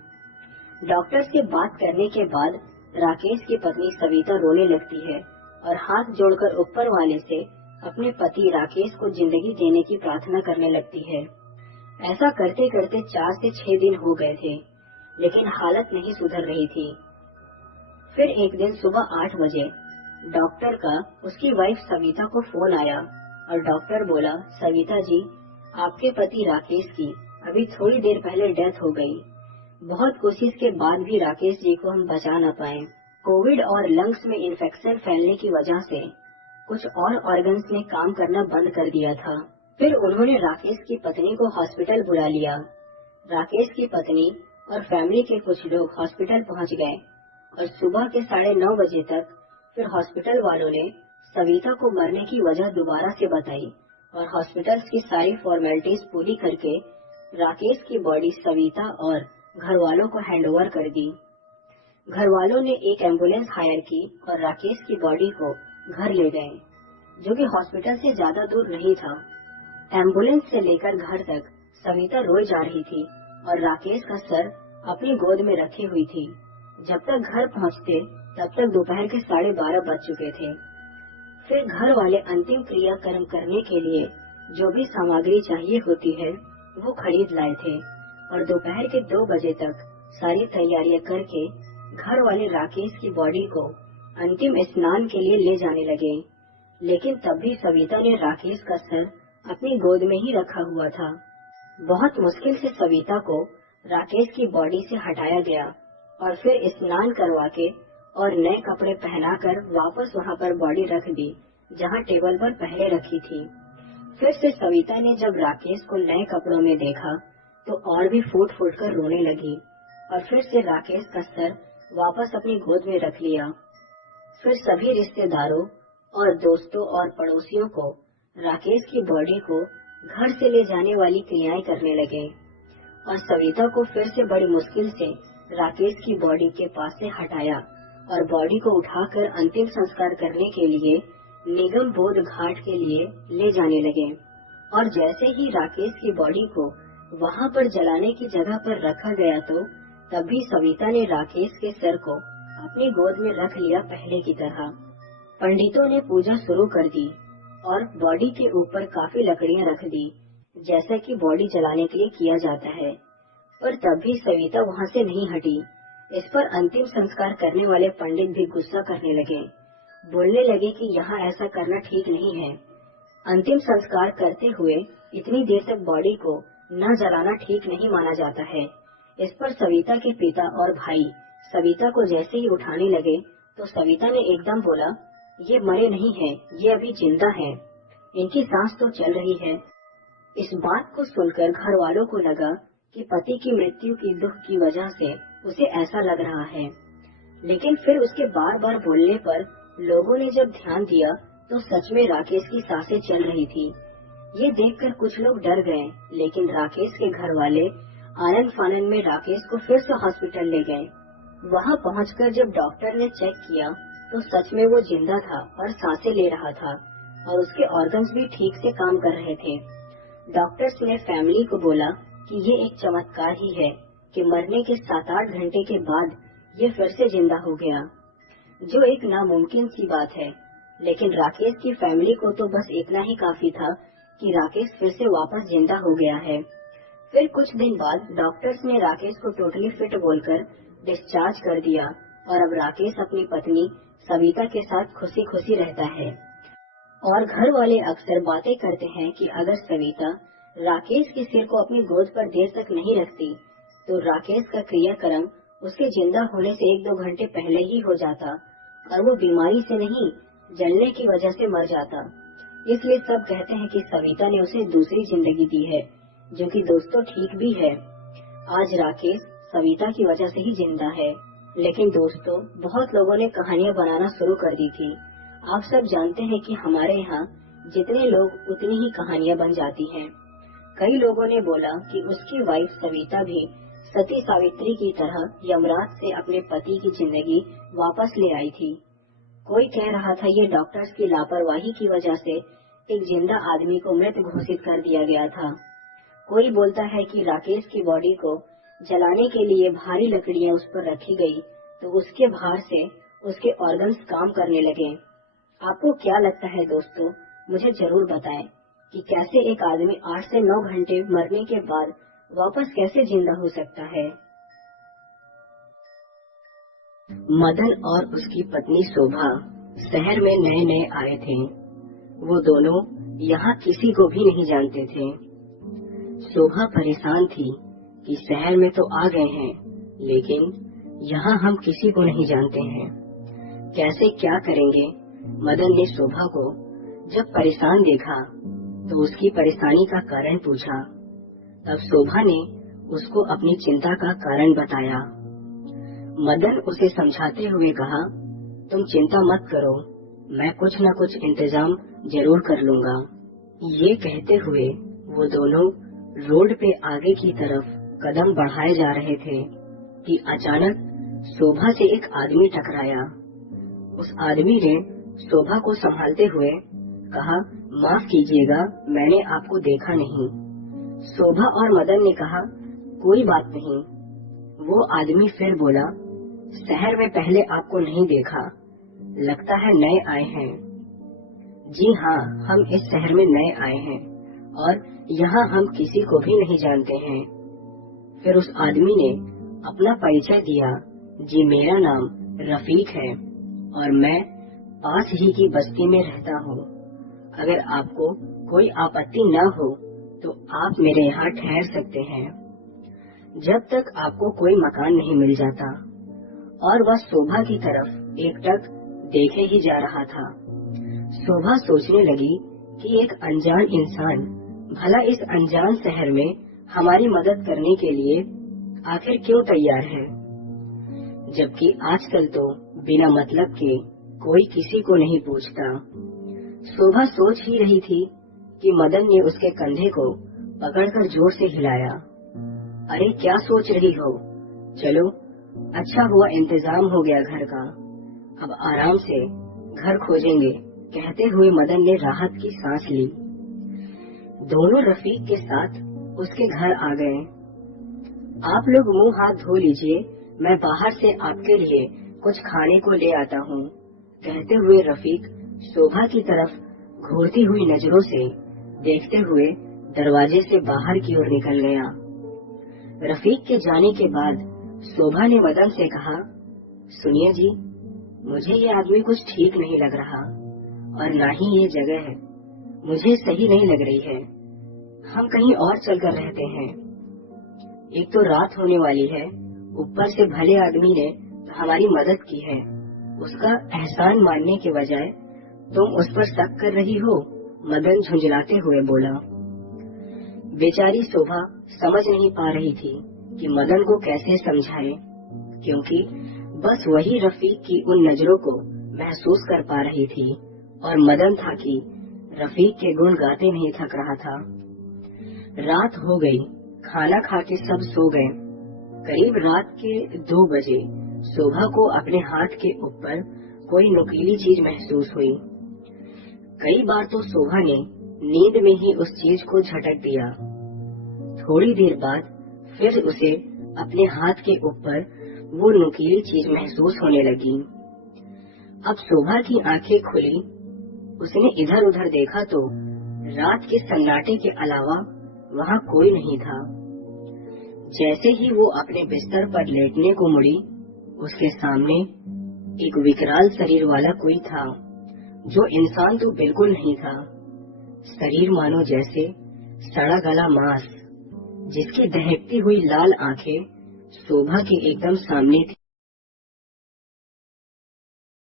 डॉक्टर से बात करने के बाद राकेश की पत्नी सविता रोने लगती है और हाथ जोड़कर ऊपर वाले से अपने पति राकेश को जिंदगी देने की प्रार्थना करने लगती है। ऐसा करते करते 4 से 6 दिन हो गए थे, लेकिन हालत नहीं सुधर रही थी। फिर एक दिन सुबह 8 बजे डॉक्टर का उसकी वाइफ सविता को फोन आया और डॉक्टर बोला, सविता जी, आपके पति राकेश की अभी थोड़ी देर पहले डेथ हो गई। बहुत कोशिश के बाद भी राकेश जी को हम बचा न पाए। कोविड और लंग्स में इन्फेक्शन फैलने की वजह से कुछ और ऑर्गन्स ने काम करना बंद कर दिया था। फिर उन्होंने राकेश की पत्नी को हॉस्पिटल बुला लिया। राकेश की पत्नी और फैमिली के कुछ लोग हॉस्पिटल पहुंच गए और सुबह के 9:30 बजे तक फिर हॉस्पिटल वालों ने सविता को मरने की वजह दोबारा से बताई और हॉस्पिटल की सारी फॉर्मेलिटीज पूरी करके राकेश की बॉडी सविता और घर वालों को हैंडओवर कर दी। घर वालों ने एक एम्बुलेंस हायर की और राकेश की बॉडी को घर ले गए, जो कि हॉस्पिटल से ज्यादा दूर नहीं था। एम्बुलेंस से लेकर घर तक सविता रोए जा रही थी और राकेश का सर अपनी गोद में रखी हुई थी। जब तक घर पहुंचते तब तक दोपहर के 12:30 बज चुके थे। फिर घर वाले अंतिम क्रियाक्रम करने के लिए जो भी सामग्री चाहिए होती है वो खरीद लाए थे और दोपहर के 2 बजे तक सारी तैयारियां करके घर वाले राकेश की बॉडी को अंतिम स्नान के लिए ले जाने लगे। लेकिन तब भी सविता ने राकेश का सर अपनी गोद में ही रखा हुआ था। बहुत मुश्किल से सविता को राकेश की बॉडी से हटाया गया और फिर स्नान करवा के और नए कपड़े पहनाकर वापस वहां पर बॉडी रख दी जहां टेबल पर पहले रखी थी। फिर से सविता ने जब राकेश को नए कपड़ों में देखा तो और भी फूट फूट कर रोने लगी और फिर से राकेश का सर वापस अपनी गोद में रख लिया। फिर सभी रिश्तेदारों और दोस्तों और पड़ोसियों को राकेश की बॉडी को घर से ले जाने वाली क्रियाएं करने लगे और सविता को फिर से बड़ी मुश्किल से राकेश की बॉडी के पास से हटाया और बॉडी को उठाकर अंतिम संस्कार करने के लिए निगम बोध घाट के लिए ले जाने लगे। और जैसे ही राकेश की बॉडी को वहां पर जलाने की जगह पर रखा गया तो तभी सविता ने राकेश के सर को अपनी गोद में रख लिया पहले की तरह। पंडितों ने पूजा शुरू कर दी और बॉडी के ऊपर काफी लकड़ियां रख दी जैसा कि बॉडी जलाने के लिए किया जाता है, पर तब भी सविता वहां से नहीं हटी। इस पर अंतिम संस्कार करने वाले पंडित भी गुस्सा करने लगे, बोलने लगे कि यहाँ ऐसा करना ठीक नहीं है। अंतिम संस्कार करते हुए इतनी देर तक बॉडी को न जलाना ठीक नहीं माना जाता है। इस पर सविता के पिता और भाई सविता को जैसे ही उठाने लगे तो सविता ने एकदम बोला, ये मरे नहीं हैं, ये अभी जिंदा हैं, इनकी सांस तो चल रही है। इस बात को सुनकर घर वालों को लगा कि पति की मृत्यु की दुख की वजह से उसे ऐसा लग रहा है, लेकिन फिर उसके बार बार बोलने पर लोगों ने जब ध्यान दिया तो सच में राकेश की सांसें चल रही थी। ये देखकर कुछ लोग डर गए, लेकिन राकेश के घर वाले आनंद फानन में राकेश को फिर से हॉस्पिटल ले गए। वहां पहुंचकर जब डॉक्टर ने चेक किया तो सच में वो जिंदा था और सांसें ले रहा था और उसके ऑर्गन्स भी ठीक से काम कर रहे थे। डॉक्टर्स ने फैमिली को बोला कि ये एक चमत्कार ही है कि मरने के 7-8 घंटे के बाद ये फिर से जिंदा हो गया, जो एक नामुमकिन सी बात है। लेकिन राकेश की फैमिली को तो बस इतना ही काफी था कि राकेश फिर से वापस जिंदा हो गया है। फिर कुछ दिन बाद डॉक्टर्स ने राकेश को टोटली फिट बोलकर डिस्चार्ज कर दिया और अब राकेश अपनी पत्नी सविता के साथ खुशी खुशी रहता है। और घर वाले अक्सर बातें करते हैं कि अगर सविता राकेश के सिर को अपनी गोद पर देर तक नहीं रखती तो राकेश का क्रियाक्रम उसके जिंदा होने से 1-2 घंटे पहले ही हो जाता और वो बीमारी से नहीं, जलने की वजह से मर जाता। इसलिए सब कहते हैं कि सविता ने उसे दूसरी जिंदगी दी है, जो कि दोस्तों ठीक भी है। आज राकेश सविता की वजह से ही जिंदा है। लेकिन दोस्तों, बहुत लोगों ने कहानियां बनाना शुरू कर दी थी। आप सब जानते हैं कि हमारे यहाँ जितने लोग उतनी ही कहानियां बन जाती हैं। कई लोगों ने बोला कि उसकी वाइफ सविता भी सती सावित्री की तरह यमराज से अपने पति की जिंदगी वापस ले आई थी। कोई कह रहा था ये डॉक्टर्स की लापरवाही की वजह से एक जिंदा आदमी को मृत घोषित कर दिया गया था। कोई बोलता है कि राकेश की बॉडी को जलाने के लिए भारी लकड़ियां उस पर रखी गई तो उसके भार से उसके ऑर्गन्स काम करने लगे। आपको क्या लगता है दोस्तों, मुझे जरूर बताएं कि कैसे एक आदमी 8 से 9 घंटे मरने के बाद वापस कैसे जिंदा हो सकता है। मदन और उसकी पत्नी शोभा शहर में नए नए आए थे। वो दोनों यहाँ किसी को भी नहीं जानते थे। शोभा परेशान थी कि शहर में तो आ गए हैं, लेकिन यहाँ हम किसी को नहीं जानते हैं, कैसे क्या करेंगे। मदन ने शोभा को जब परेशान देखा तो उसकी परेशानी का कारण पूछा। तब शोभा ने उसको अपनी चिंता का कारण बताया। मदन उसे समझाते हुए कहा, तुम चिंता मत करो, मैं कुछ न कुछ इंतजाम जरूर कर लूंगा। ये कहते हुए वो दोनों रोड पे आगे की तरफ कदम बढ़ाए जा रहे थे कि अचानक शोभा से एक आदमी टकराया। उस आदमी ने शोभा को संभालते हुए कहा, माफ कीजिएगा, मैंने आपको देखा नहीं। शोभा और मदन ने कहा, कोई बात नहीं। वो आदमी फिर बोला, शहर में पहले आपको नहीं देखा, लगता है नए आए हैं। जी हाँ, हम इस शहर में नए आए हैं और यहाँ हम किसी को भी नहीं जानते हैं। फिर उस आदमी ने अपना परिचय दिया। जी, मेरा नाम रफीक है और मैं पास ही की बस्ती में रहता हूँ। अगर आपको कोई आपत्ति न हो तो आप मेरे यहाँ ठहर सकते हैं, जब तक आपको कोई मकान नहीं मिल जाता। और वह शोभा की तरफ एकटक देखे ही जा रहा था। शोभा सोचने लगी कि एक अनजान इंसान भला इस अनजान शहर में हमारी मदद करने के लिए आखिर क्यों तैयार है, जबकि आजकल तो बिना मतलब के कोई किसी को नहीं पूछता। शोभा सोच ही रही थी कि मदन ने उसके कंधे को पकड़कर जोर से हिलाया। अरे क्या सोच रही हो, चलो, अच्छा हुआ इंतजाम हो गया घर का, अब आराम से घर खोजेंगे। कहते हुए मदन ने राहत की सांस ली। दोनों रफीक के साथ उसके घर आ गए। आप लोग मुंह हाथ धो लीजिए, मैं बाहर से आपके लिए कुछ खाने को ले आता हूँ। कहते हुए रफीक शोभा की तरफ घूरती हुई नजरों से देखते हुए दरवाजे से बाहर की ओर निकल गया। रफीक के जाने के बाद शोभा ने मदन से कहा, सुनिए जी, मुझे ये आदमी कुछ ठीक नहीं लग रहा और ना ही ये जगह है मुझे सही नहीं लग रही है। हम कहीं और चलकर रहते हैं। एक तो रात होने वाली है, ऊपर से भले आदमी ने हमारी मदद की है, उसका एहसान मानने के बजाय तुम उस पर शक कर रही हो। मदन झुंझलाते हुए बोला। बेचारी शोभा समझ नहीं पा रही थी कि मदन को कैसे समझाए, क्योंकि बस वही रफीक की उन नजरों को महसूस कर पा रही थी और मदन था कि रफीक के गुण गाते नहीं थक रहा था। रात हो गई, खाना खा के सब सो गए। करीब रात के 2 बजे शोभा को अपने हाथ के ऊपर कोई नुकीली चीज महसूस हुई। कई बार तो शोभा ने नींद में ही उस चीज को झटक दिया। थोड़ी देर बाद फिर उसे अपने हाथ के ऊपर वो नुकीली चीज महसूस होने लगी। अब शोभा की आंखें खुली, उसने इधर उधर देखा तो रात के सन्नाटे के अलावा वहाँ कोई नहीं था। जैसे ही वो अपने बिस्तर पर लेटने को मुड़ी, उसके सामने एक विकराल शरीर वाला कोई था, जो इंसान तो बिल्कुल नहीं था। शरीर मानो जैसे सड़ा गला मांस, जिसकी दहकती हुई लाल आंखें शोभा के एकदम सामने थी।